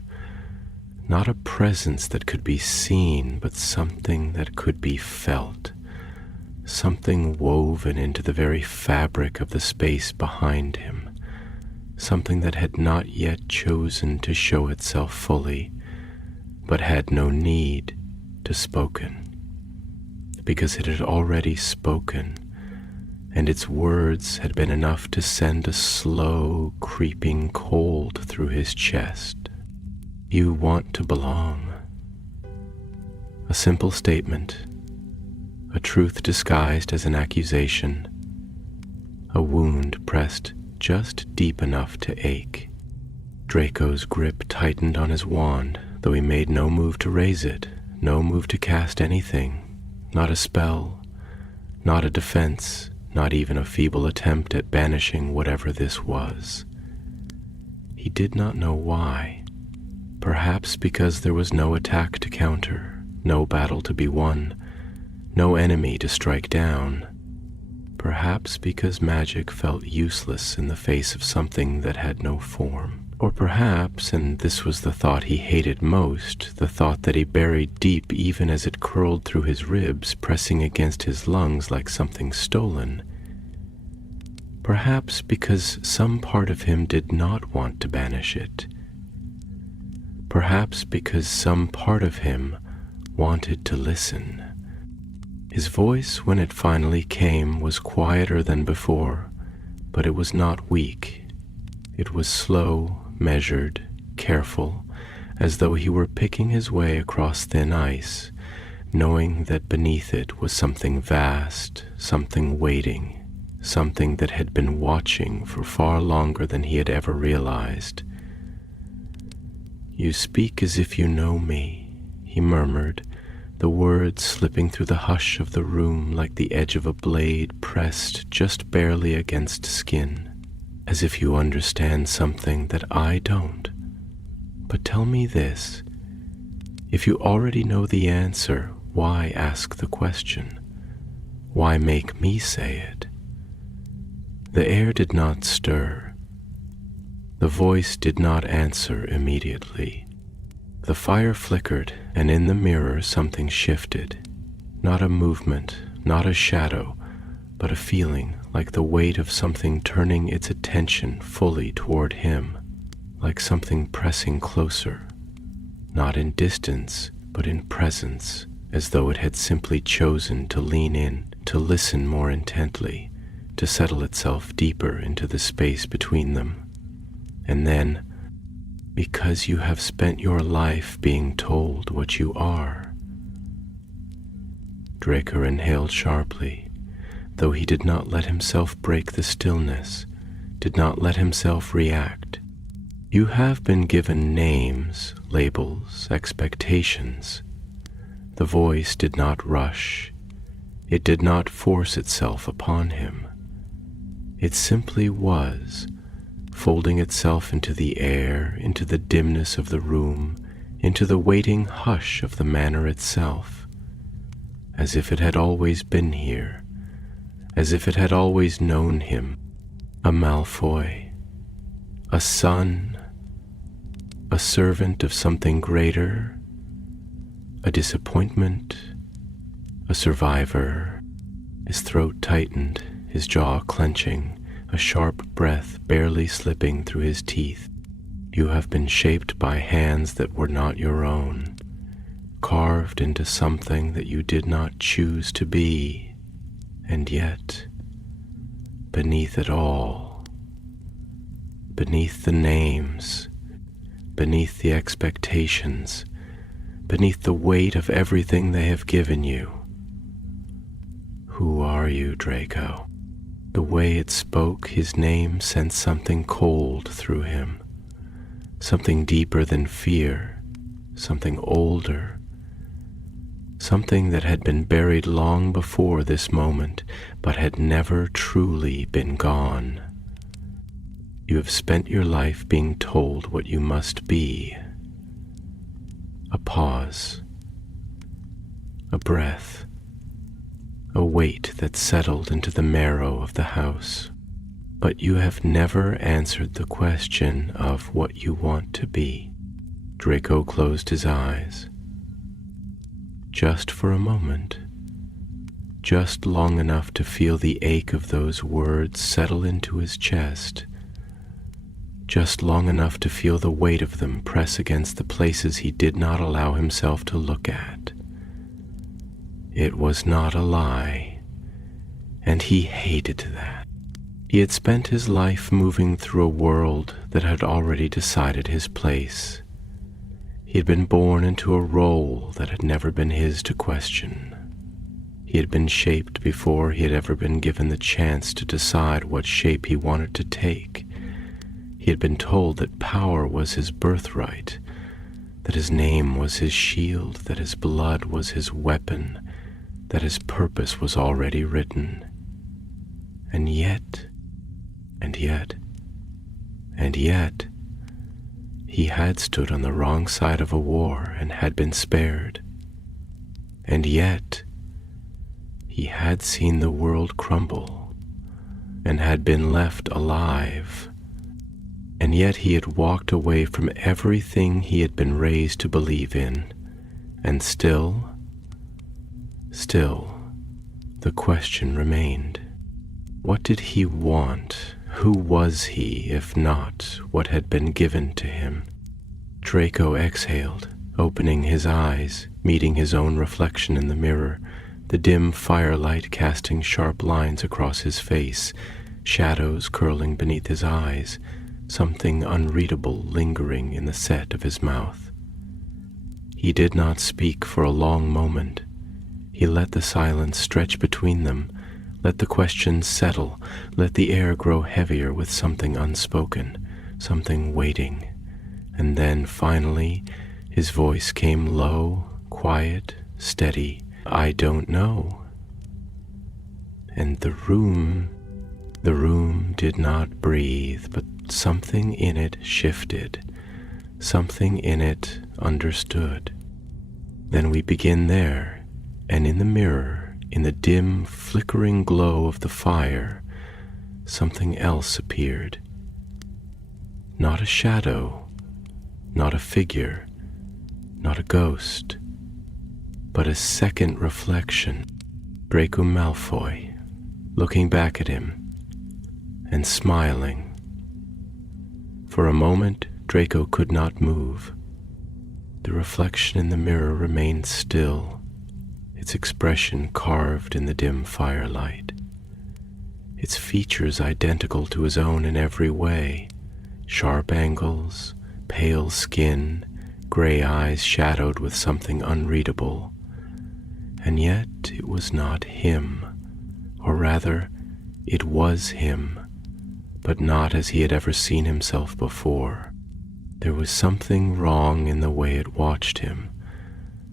not a presence that could be seen, but something that could be felt, something woven into the very fabric of the space behind him, something that had not yet chosen to show itself fully, but had no need to spoken, because it had already spoken, and its words had been enough to send a slow, creeping cold through his chest. You want to belong. A simple statement, a truth disguised as an accusation, a wound pressed just deep enough to ache. Draco's grip tightened on his wand, though he made no move to raise it, no move to cast anything, not a spell, not a defense, not even a feeble attempt at banishing whatever this was. He did not know why. Perhaps because there was no attack to counter, no battle to be won, no enemy to strike down. Perhaps because magic felt useless in the face of something that had no form. Or perhaps, and this was the thought he hated most, the thought that he buried deep even as it curled through his ribs, pressing against his lungs like something stolen. Perhaps because some part of him did not want to banish it. Perhaps because some part of him wanted to listen. His voice, when it finally came, was quieter than before, but it was not weak. It was slow, measured, careful, as though he were picking his way across thin ice, knowing that beneath it was something vast, something waiting, something that had been watching for far longer than he had ever realized. You speak as if you know me, he murmured, the words slipping through the hush of the room like the edge of a blade pressed just barely against skin, as if you understand something that I don't. But tell me this, if you already know the answer, why ask the question? Why make me say it? The air did not stir. The voice did not answer immediately. The fire flickered, and in the mirror something shifted. Not a movement, not a shadow, but a feeling like the weight of something turning its attention fully toward him, like something pressing closer, not in distance, but in presence, as though it had simply chosen to lean in, to listen more intently, to settle itself deeper into the space between them. And then, because you have spent your life being told what you are. Draco inhaled sharply, though he did not let himself break the stillness, did not let himself react. You have been given names, labels, expectations. The voice did not rush. It did not force itself upon him. It simply was, folding itself into the air, into the dimness of the room, into the waiting hush of the manor itself, as if it had always been here, as if it had always known him, a Malfoy, a son, a servant of something greater, a disappointment, a survivor. His throat tightened, his jaw clenching, a sharp breath barely slipping through his teeth. You have been shaped by hands that were not your own, carved into something that you did not choose to be, and yet, beneath it all, beneath the names, beneath the expectations, beneath the weight of everything they have given you, who are you, Draco? The way it spoke, his name sent something cold through him, something deeper than fear, something older, something that had been buried long before this moment, but had never truly been gone. You have spent your life being told what you must be. A pause, a breath, a weight that settled into the marrow of the house. But you have never answered the question of what you want to be. Draco closed his eyes. Just for a moment, just long enough to feel the ache of those words settle into his chest, just long enough to feel the weight of them press against the places he did not allow himself to look at. It was not a lie, and he hated that. He had spent his life moving through a world that had already decided his place. He had been born into a role that had never been his to question. He had been shaped before he had ever been given the chance to decide what shape he wanted to take. He had been told that power was his birthright, that his name was his shield, that his blood was his weapon, that his purpose was already written. And yet, he had stood on the wrong side of a war and had been spared. And yet, he had seen the world crumble and had been left alive. And yet he had walked away from everything he had been raised to believe in. And still, the question remained. What did he want? Who was he, if not what had been given to him? Draco exhaled, opening his eyes, meeting his own reflection in the mirror, the dim firelight casting sharp lines across his face, shadows curling beneath his eyes, something unreadable lingering in the set of his mouth. He did not speak for a long moment. He let the silence stretch between them, let the questions settle, let the air grow heavier with something unspoken, something waiting. And then, finally, his voice came low, quiet, steady, "I don't know." And the room did not breathe, but something in it shifted. Something in it understood. Then we begin there, and in the mirror, in the dim, flickering glow of the fire, something else appeared. Not a shadow, not a figure, not a ghost, but a second reflection. Draco Malfoy, looking back at him and smiling. For a moment, Draco could not move. The reflection in the mirror remained still, its expression carved in the dim firelight, its features identical to his own in every way: sharp angles, pale skin, gray eyes shadowed with something unreadable. And yet it was not him, or rather, it was him, but not as he had ever seen himself before. There was something wrong in the way it watched him,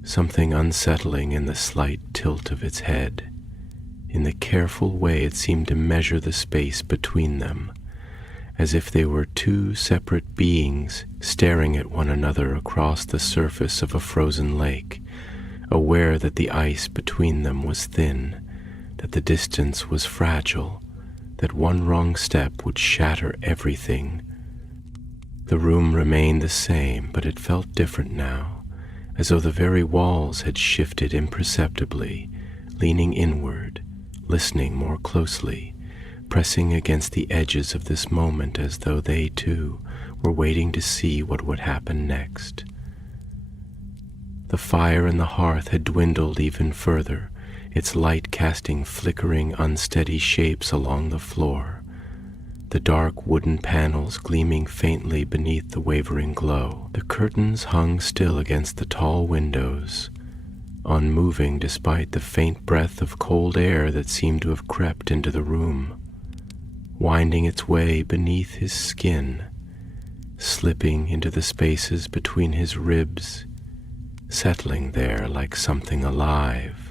something unsettling in the slight tilt of its head, in the careful way it seemed to measure the space between them, as if they were two separate beings staring at one another across the surface of a frozen lake, aware that the ice between them was thin, that the distance was fragile, that one wrong step would shatter everything. The room remained the same, but it felt different now, as though the very walls had shifted imperceptibly, leaning inward, listening more closely, pressing against the edges of this moment as though they too were waiting to see what would happen next. The fire in the hearth had dwindled even further, its light casting flickering, unsteady shapes along the floor, the dark wooden panels gleaming faintly beneath the wavering glow. The curtains hung still against the tall windows, unmoving despite the faint breath of cold air that seemed to have crept into the room, winding its way beneath his skin, slipping into the spaces between his ribs, settling there like something alive.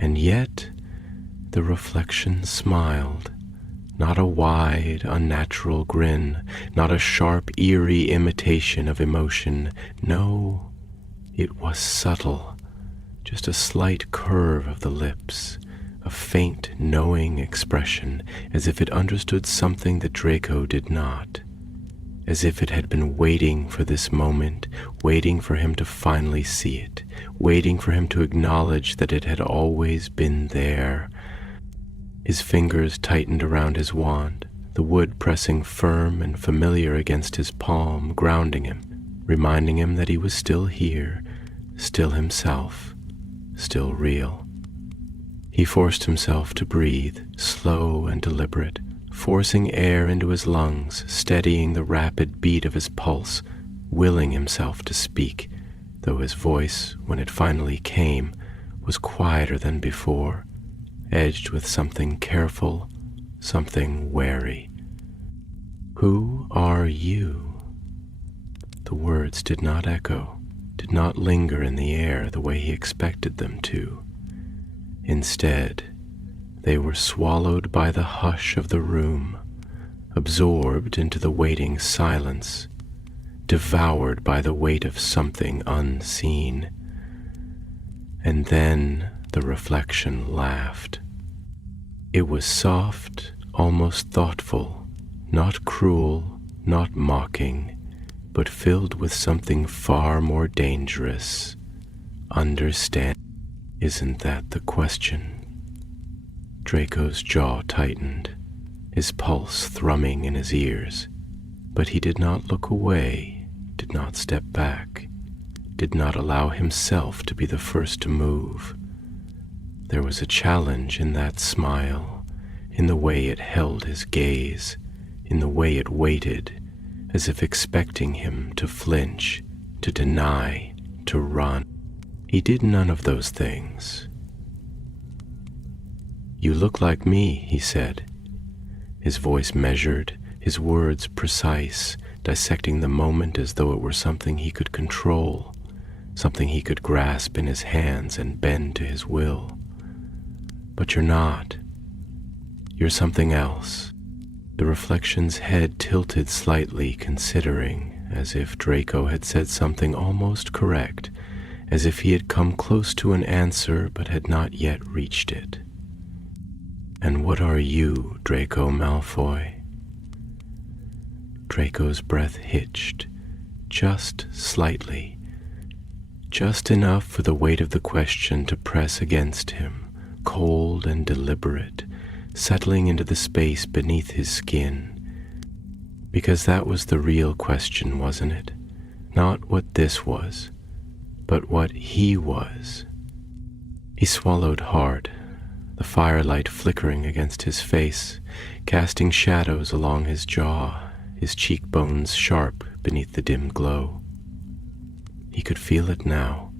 And yet, the reflection smiled, not a wide, unnatural grin, not a sharp, eerie imitation of emotion. No, it was subtle, just a slight curve of the lips, a faint, knowing expression, as if it understood something that Draco did not, as if it had been waiting for this moment, waiting for him to finally see it, waiting for him to acknowledge that it had always been there. His fingers tightened around his wand, the wood pressing firm and familiar against his palm, grounding him, reminding him that he was still here, still himself, still real. He forced himself to breathe, slow and deliberate, forcing air into his lungs, steadying the rapid beat of his pulse, willing himself to speak, though his voice, when it finally came, was quieter than before, edged with something careful, something wary. "Who are you?" The words did not echo, did not linger in the air the way he expected them to. Instead, they were swallowed by the hush of the room, absorbed into the waiting silence, devoured by the weight of something unseen. And then the reflection laughed. It was soft, almost thoughtful, not cruel, not mocking, but filled with something far more dangerous. Understand. Isn't that the question? Draco's jaw tightened, his pulse thrumming in his ears, but he did not look away, did not step back, did not allow himself to be the first to move. There was a challenge in that smile, in the way it held his gaze, in the way it waited, as if expecting him to flinch, to deny, to run. He did none of those things. "You look like me," he said. his voice measured, his words precise, dissecting the moment as though it were something he could control, something he could grasp in his hands and bend to his will. But you're not. You're something else. The reflection's head tilted slightly, considering, as if Draco had said something almost correct, as if he had come close to an answer but had not yet reached it. And what are you, Draco Malfoy? Draco's breath hitched, just slightly, just enough for the weight of the question to press against him, cold and deliberate, settling into the space beneath his skin. Because that was the real question, wasn't it? Not what this was, but what he was. He swallowed hard, the firelight flickering against his face, casting shadows along his jaw, his cheekbones sharp beneath the dim glow. He could feel it now.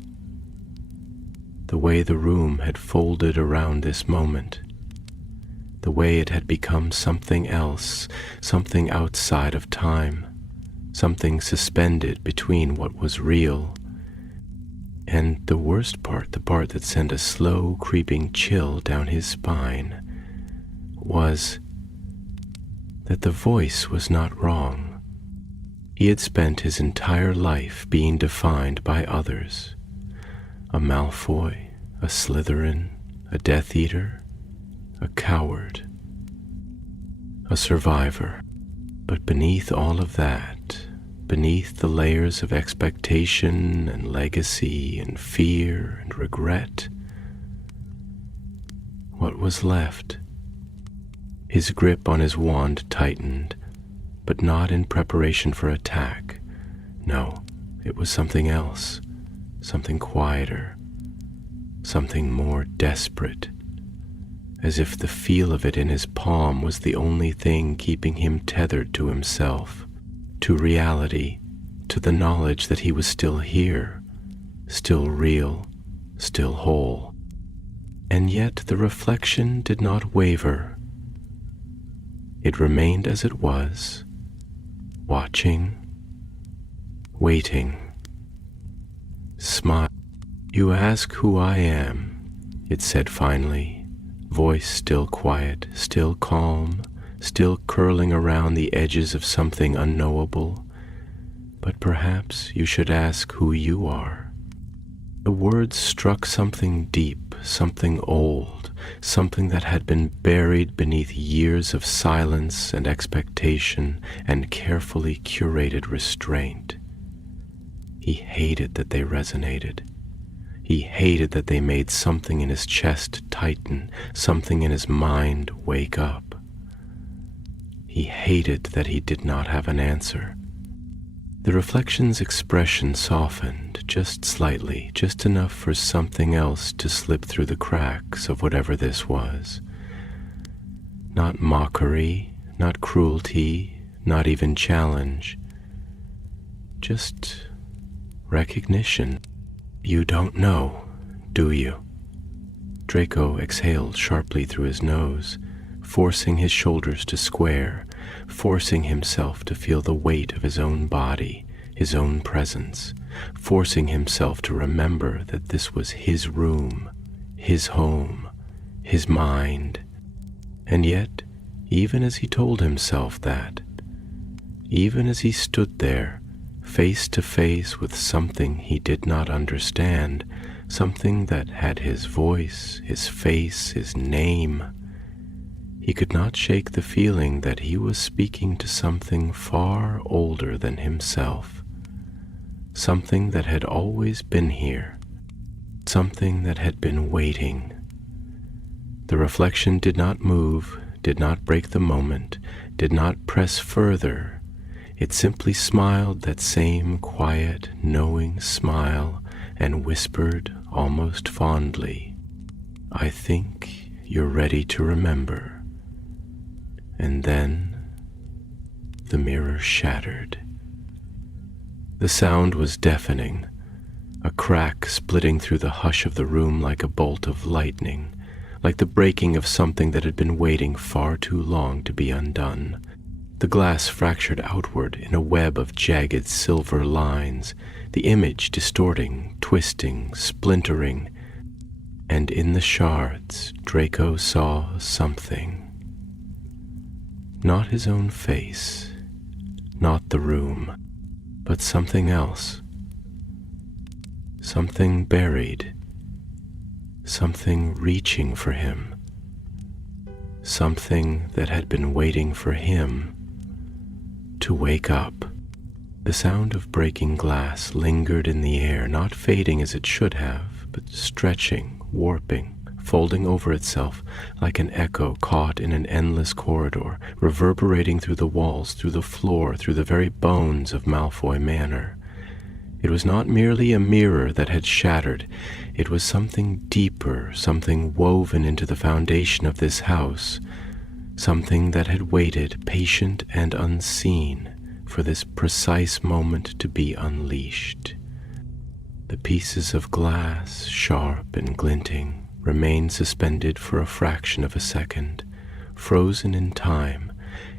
The way the room had folded around this moment, the way it had become something else, something outside of time, something suspended between what was real and the worst part, the part that sent a slow creeping chill down his spine, was that the voice was not wrong. He had spent his entire life being defined by others. A Malfoy, a Slytherin, a Death Eater, a coward, a survivor. But beneath all of that, beneath the layers of expectation and legacy and fear and regret, what was left? His grip on his wand tightened, but not in preparation for attack. No, it was something else, something quieter, something more desperate, as if the feel of it in his palm was the only thing keeping him tethered to himself, to reality, to the knowledge that he was still here, still real, still whole. And yet the reflection did not waver. It remained as it was, watching, waiting. Smile. You ask who I am, it said finally, voice still quiet, still calm, still curling around the edges of something unknowable. But perhaps you should ask who you are. The words struck something deep, something old, something that had been buried beneath years of silence and expectation and carefully curated restraint. He hated that they resonated. He hated that they made something in his chest tighten, something in his mind wake up. He hated that he did not have an answer. The reflection's expression softened just slightly, just enough for something else to slip through the cracks of whatever this was. Not mockery, not cruelty, not even challenge. Just recognition. You don't know, do you? Draco exhaled sharply through his nose, forcing his shoulders to square, forcing himself to feel the weight of his own body, his own presence, forcing himself to remember that this was his room, his home, his mind. And yet, even as he told himself that, even as he stood there, face to face with something he did not understand, something that had his voice, his face, his name, he could not shake the feeling that he was speaking to something far older than himself, something that had always been here, something that had been waiting. The reflection did not move, did not break the moment, did not press further. It simply smiled that same quiet, knowing smile and whispered almost fondly, "I think you're ready to remember." And then the mirror shattered. The sound was deafening, a crack splitting through the hush of the room like a bolt of lightning, like the breaking of something that had been waiting far too long to be undone. The glass fractured outward in a web of jagged silver lines, the image distorting, twisting, splintering, and in the shards Draco saw something. Not his own face, not the room, but something else. Something buried, something reaching for him, something that had been waiting for him to wake up. The sound of breaking glass lingered in the air, not fading as it should have, but stretching, warping, folding over itself like an echo caught in an endless corridor, reverberating through the walls, through the floor, through the very bones of Malfoy Manor. It was not merely a mirror that had shattered. It was something deeper, something woven into the foundation of this house, something that had waited, patient and unseen, for this precise moment to be unleashed. The pieces of glass, sharp and glinting, remained suspended for a fraction of a second, frozen in time,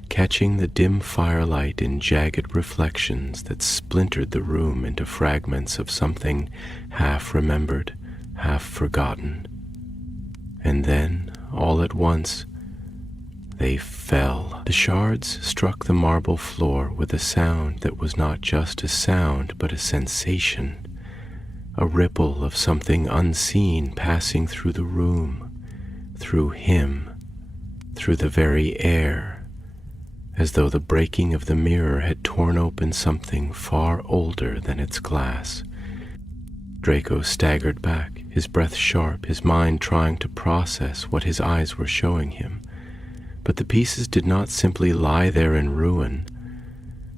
catching the dim firelight in jagged reflections that splintered the room into fragments of something half remembered, half forgotten. And then, all at once, they fell. The shards struck the marble floor with a sound that was not just a sound, but a sensation, a ripple of something unseen passing through the room, through him, through the very air, as though the breaking of the mirror had torn open something far older than its glass. Draco staggered back, his breath sharp, his mind trying to process what his eyes were showing him. But the pieces did not simply lie there in ruin.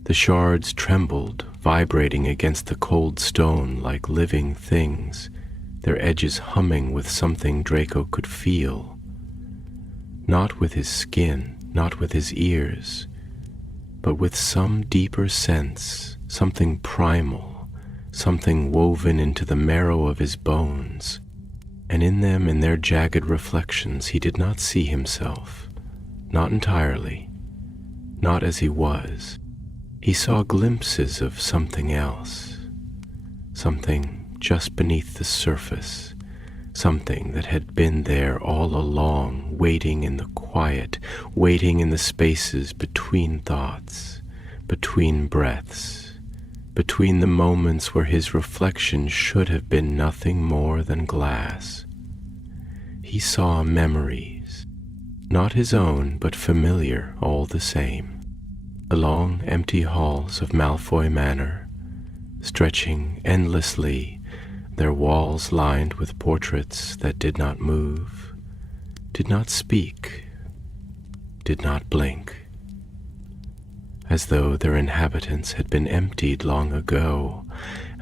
The shards trembled, vibrating against the cold stone like living things, their edges humming with something Draco could feel. Not with his skin, not with his ears, but with some deeper sense, something primal, something woven into the marrow of his bones. And in them, in their jagged reflections, he did not see himself. Not entirely, not as he was. He saw glimpses of something else, something just beneath the surface, something that had been there all along, waiting in the quiet, waiting in the spaces between thoughts, between breaths, between the moments where his reflection should have been nothing more than glass. He saw memories, not his own, but familiar all the same. The long, empty halls of Malfoy Manor, stretching endlessly, their walls lined with portraits that did not move, did not speak, did not blink, as though their inhabitants had been emptied long ago,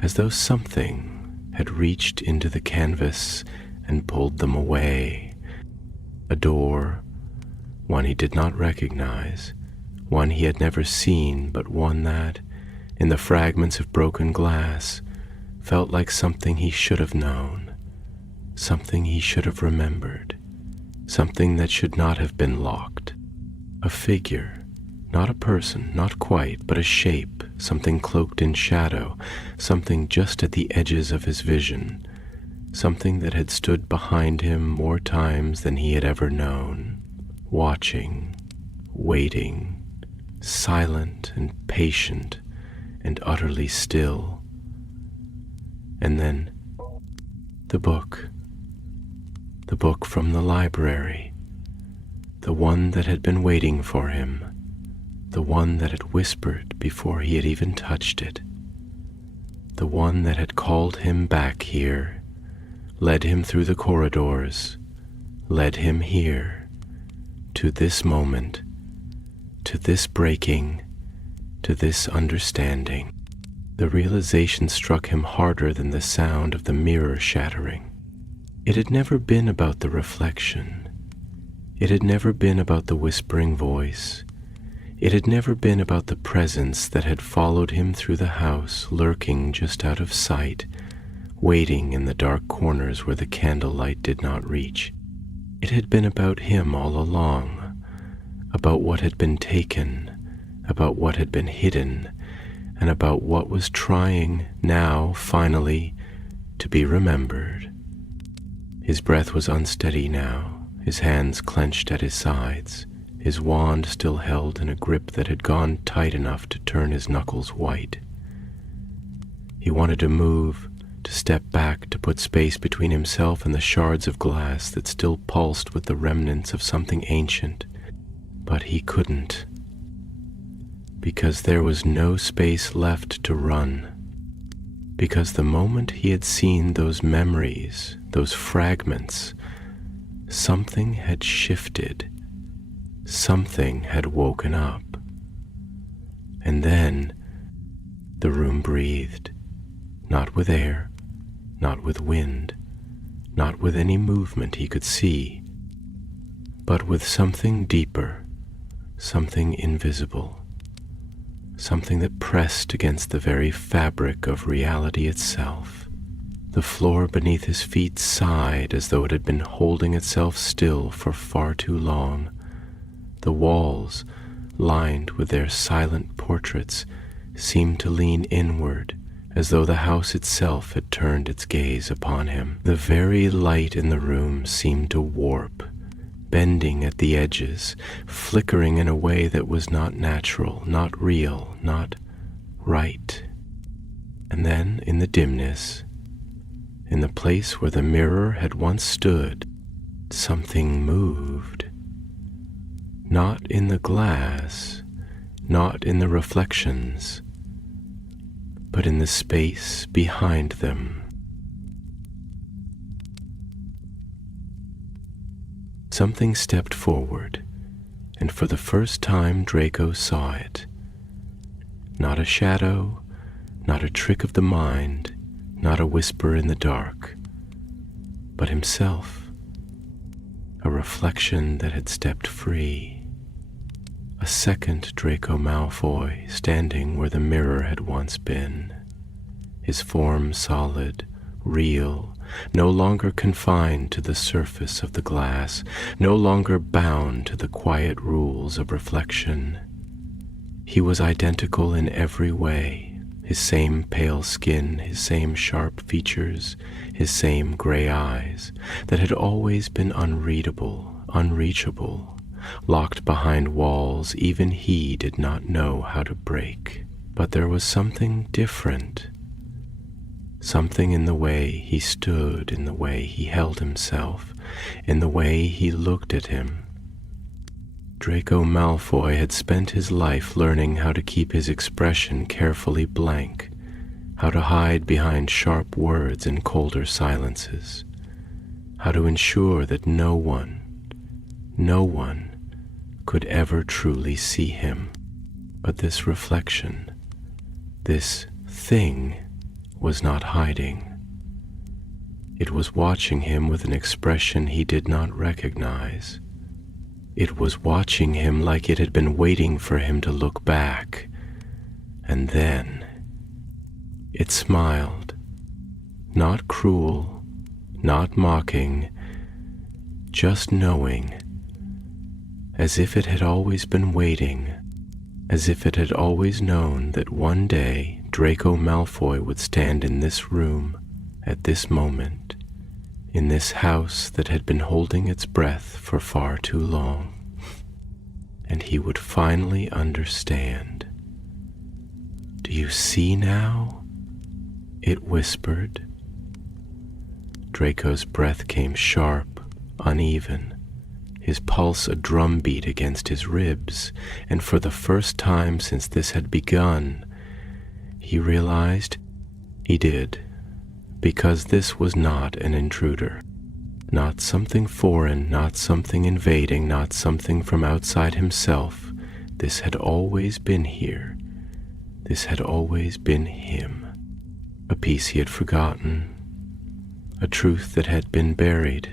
as though something had reached into the canvas and pulled them away. A door, one he did not recognize, one he had never seen, but one that, in the fragments of broken glass, felt like something he should have known, something he should have remembered, something that should not have been locked. A figure, not a person, not quite, but a shape, something cloaked in shadow, something just at the edges of his vision, something that had stood behind him more times than he had ever known, watching, waiting, silent and patient and utterly still. And then the book from the library, the one that had been waiting for him, the one that had whispered before he had even touched it, the one that had called him back here, led him through the corridors, led him here, to this moment, to this breaking, to this understanding. The realization struck him harder than the sound of the mirror shattering. It had never been about the reflection. It had never been about the whispering voice. It had never been about the presence that had followed him through the house, lurking just out of sight, waiting in the dark corners where the candlelight did not reach. It had been about him all along, about what had been taken, about what had been hidden, and about what was trying now, finally, to be remembered. His breath was unsteady now, his hands clenched at his sides, his wand still held in a grip that had gone tight enough to turn his knuckles white. He wanted to move, to step back, to put space between himself and the shards of glass that still pulsed with the remnants of something ancient, but he couldn't, because there was no space left to run, because the moment he had seen those memories, those fragments, something had shifted, something had woken up, and then the room breathed, not with air, not with wind, not with any movement he could see, but with something deeper, something invisible, something that pressed against the very fabric of reality itself. The floor beneath his feet sighed as though it had been holding itself still for far too long. The walls, lined with their silent portraits, seemed to lean inward, as though the house itself had turned its gaze upon him. The very light in the room seemed to warp, bending at the edges, flickering in a way that was not natural, not real, not right. And then, in the dimness, in the place where the mirror had once stood, something moved. Not in the glass, not in the reflections, but in the space behind them. Something stepped forward, and for the first time Draco saw it. Not a shadow, not a trick of the mind, not a whisper in the dark, but himself, a reflection that had stepped free. A second Draco Malfoy standing where the mirror had once been, his form solid, real, no longer confined to the surface of the glass, no longer bound to the quiet rules of reflection. He was identical in every way, his same pale skin, his same sharp features, his same gray eyes that had always been unreadable, unreachable, locked behind walls even he did not know how to break. But there was something different, something in the way he stood, in the way he held himself, in the way he looked at him. Draco Malfoy had spent his life learning how to keep his expression carefully blank, how to hide behind sharp words and colder silences, how to ensure that no one could ever truly see him. But this reflection, this thing, was not hiding. It was watching him with an expression he did not recognize. It was watching him like it had been waiting for him to look back. And then it smiled, not cruel, not mocking, just knowing, as if it had always been waiting, as if it had always known that one day Draco Malfoy would stand in this room, at this moment, in this house that had been holding its breath for far too long, and he would finally understand. "Do you see now?" it whispered. Draco's breath came sharp, uneven, his pulse a drumbeat against his ribs, and for the first time since this had begun, he realized he did, because this was not an intruder, not something foreign, not something invading, not something from outside himself. This had always been here. This had always been him. A piece he had forgotten, a truth that had been buried,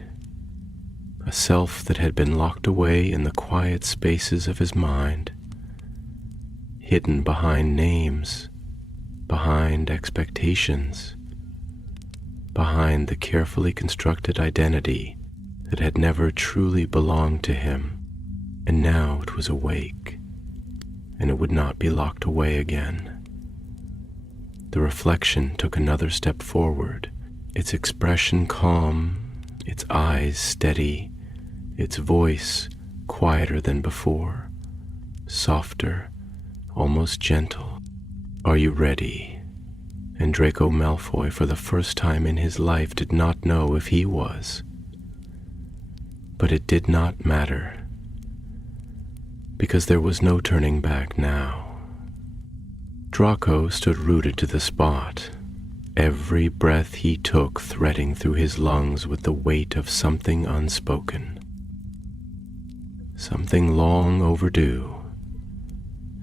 a self that had been locked away in the quiet spaces of his mind, hidden behind names, behind expectations, behind the carefully constructed identity that had never truly belonged to him, and now it was awake, and it would not be locked away again. The reflection took another step forward, its expression calm, its eyes steady, its voice quieter than before, softer, almost gentle. "Are you ready?" And Draco Malfoy, for the first time in his life, did not know if he was. But it did not matter, because there was no turning back now. Draco stood rooted to the spot, every breath he took threading through his lungs with the weight of something unspoken, something long overdue,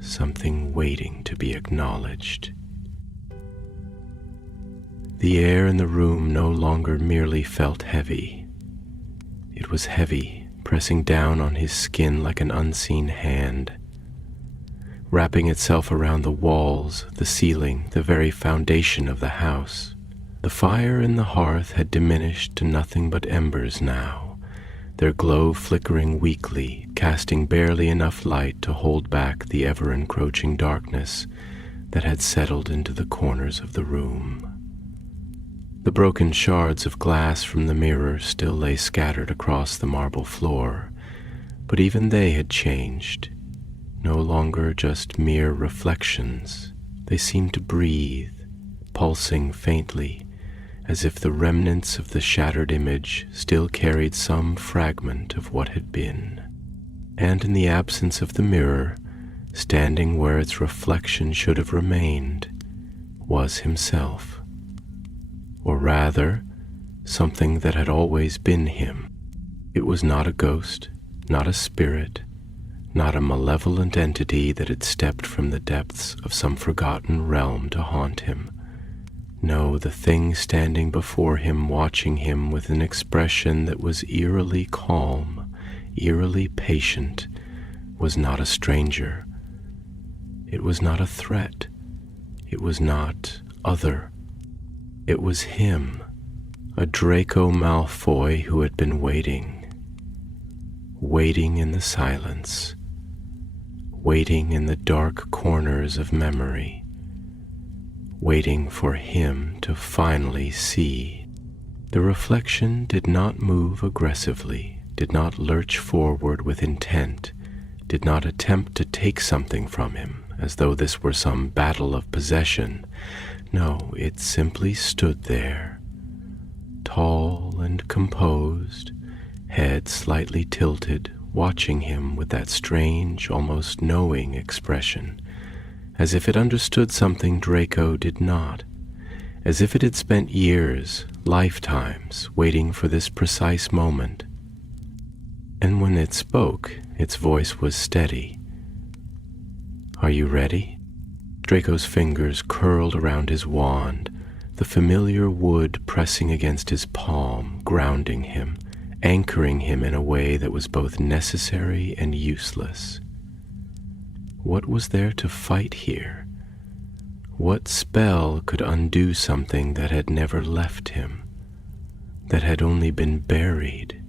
something waiting to be acknowledged. The air in the room no longer merely felt heavy. It was heavy, pressing down on his skin like an unseen hand, wrapping itself around the walls, the ceiling, the very foundation of the house. The fire in the hearth had diminished to nothing but embers now, their glow flickering weakly, casting barely enough light to hold back the ever-encroaching darkness that had settled into the corners of the room. The broken shards of glass from the mirror still lay scattered across the marble floor, but even they had changed. No longer just mere reflections, they seemed to breathe, pulsing faintly, as if the remnants of the shattered image still carried some fragment of what had been. And in the absence of the mirror, standing where its reflection should have remained, was himself. Or rather, something that had always been him. It was not a ghost, not a spirit, not a malevolent entity that had stepped from the depths of some forgotten realm to haunt him. No, the thing standing before him, watching him with an expression that was eerily calm, eerily patient, was not a stranger. It was not a threat. It was not other. It was him, a Draco Malfoy who had been waiting in the silence, waiting in the dark corners of memory, waiting for him to finally see. The reflection did not move aggressively, did not lurch forward with intent, did not attempt to take something from him as though this were some battle of possession. No, it simply stood there, tall and composed, head slightly tilted, watching him with that strange, almost knowing expression, as if it understood something Draco did not, as if it had spent years, lifetimes, waiting for this precise moment. And when it spoke, its voice was steady. "Are you ready?" Draco's fingers curled around his wand, the familiar wood pressing against his palm, grounding him, anchoring him in a way that was both necessary and useless. What was there to fight here? What spell could undo something that had never left him, that had only been buried?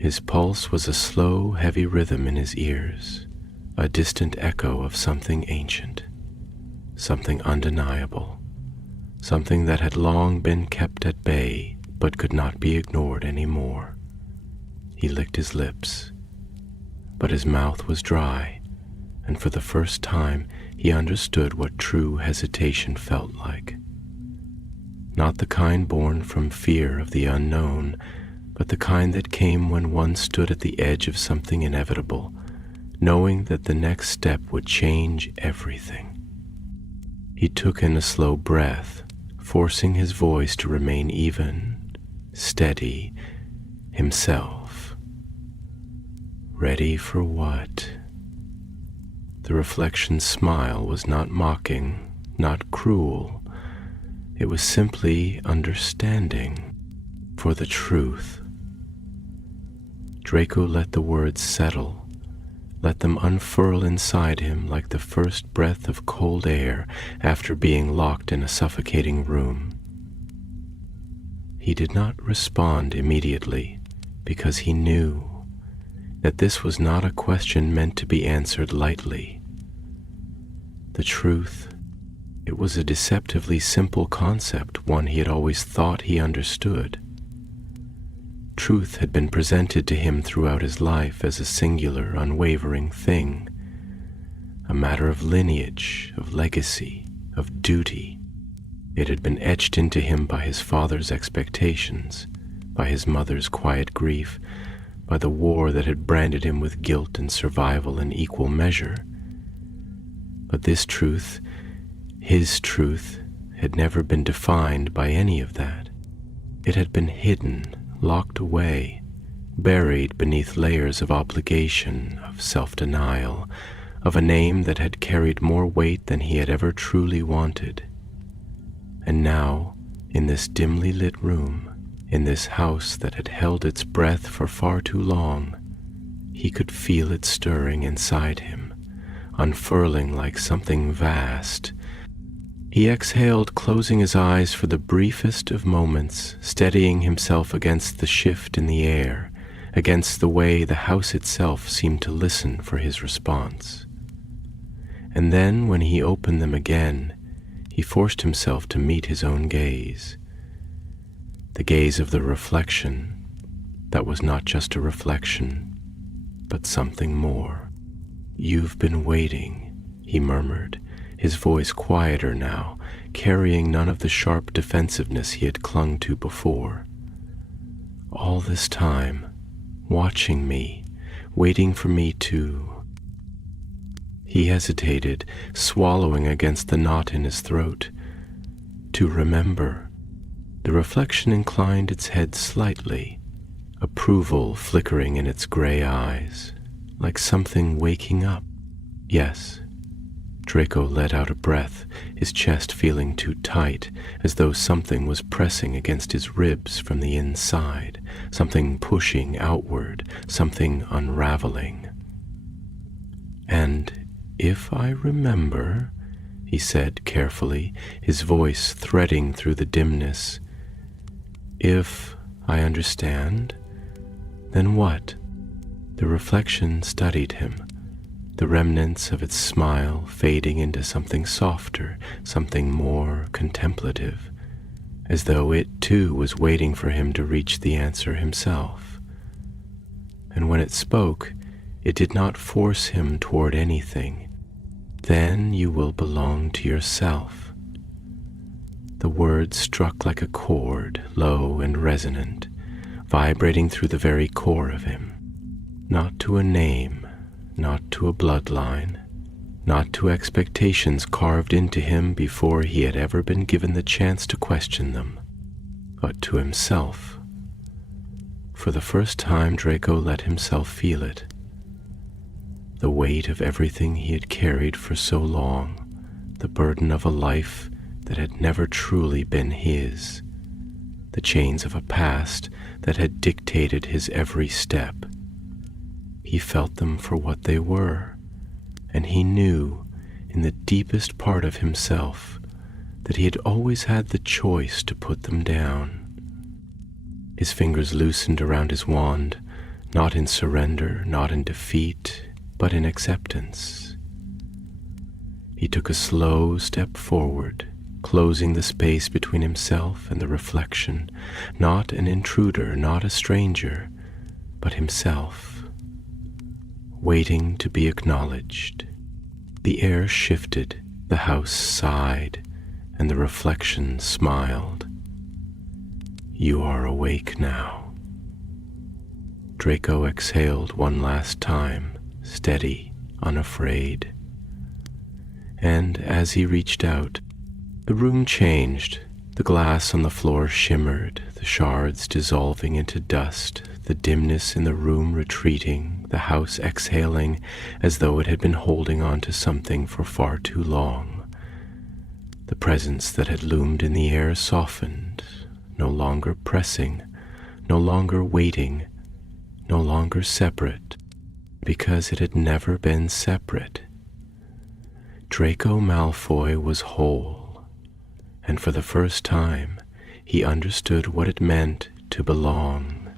His pulse was a slow, heavy rhythm in his ears, a distant echo of something ancient, something undeniable, something that had long been kept at bay but could not be ignored anymore. He licked his lips, but his mouth was dry, and for the first time he understood what true hesitation felt like. Not the kind born from fear of the unknown, but the kind that came when one stood at the edge of something inevitable, knowing that the next step would change everything. He took in a slow breath, forcing his voice to remain even, steady, himself. Ready for what? The reflection's smile was not mocking, not cruel. It was simply understanding, for the truth. Draco let the words settle, let them unfurl inside him like the first breath of cold air after being locked in a suffocating room. He did not respond immediately. because he knew that this was not a question meant to be answered lightly. The truth, it was a deceptively simple concept, one he had always thought he understood. Truth had been presented to him throughout his life as a singular, unwavering thing, a matter of lineage, of legacy, of duty. It had been etched into him by his father's expectations, by his mother's quiet grief, by the war that had branded him with guilt and survival in equal measure. But this truth, his truth, had never been defined by any of that. It had been hidden, locked away, buried beneath layers of obligation, of self-denial, of a name that had carried more weight than he had ever truly wanted. And now, in this dimly lit room, in this house that had held its breath for far too long, he could feel it stirring inside him, unfurling like something vast. He exhaled, closing his eyes for the briefest of moments, steadying himself against the shift in the air, against the way the house itself seemed to listen for his response. And then, when he opened them again, he forced himself to meet his own gaze. The gaze of the reflection that was not just a reflection, but something more. "You've been waiting," he murmured, his voice quieter now, carrying none of the sharp defensiveness he had clung to before. "All this time, watching me, waiting for me to—" He hesitated, swallowing against the knot in his throat. "To remember." The reflection inclined its head slightly, approval flickering in its gray eyes, like something waking up. "Yes." Draco let out a breath, his chest feeling too tight, as though something was pressing against his ribs from the inside, something pushing outward, something unraveling. "And if I remember," he said carefully, his voice threading through the dimness, "if I understand, then what?" The reflection studied him, the remnants of its smile fading into something softer, something more contemplative, as though it too was waiting for him to reach the answer himself. And when it spoke, it did not force him toward anything. "Then you will belong to yourself." The words struck like a chord, low and resonant, vibrating through the very core of him. Not to a name, not to a bloodline, not to expectations carved into him before he had ever been given the chance to question them, but to himself. For the first time, Draco let himself feel it. The weight of everything he had carried for so long, the burden of a life that had never truly been his, the chains of a past that had dictated his every step. He felt them for what they were, and he knew, in the deepest part of himself, that he had always had the choice to put them down. His fingers loosened around his wand, not in surrender, not in defeat, but in acceptance. He took a slow step forward, closing the space between himself and the reflection, not an intruder, not a stranger, but himself, waiting to be acknowledged. The air shifted, the house sighed, and the reflection smiled. "You are awake now." Draco exhaled one last time, steady, unafraid. And as he reached out, the room changed. The glass on the floor shimmered, the shards dissolving into dust, the dimness in the room retreating, the house exhaling as though it had been holding on to something for far too long. The presence that had loomed in the air softened, no longer pressing, no longer waiting, no longer separate, because it had never been separate. Draco Malfoy was whole. And for the first time, he understood what it meant to belong.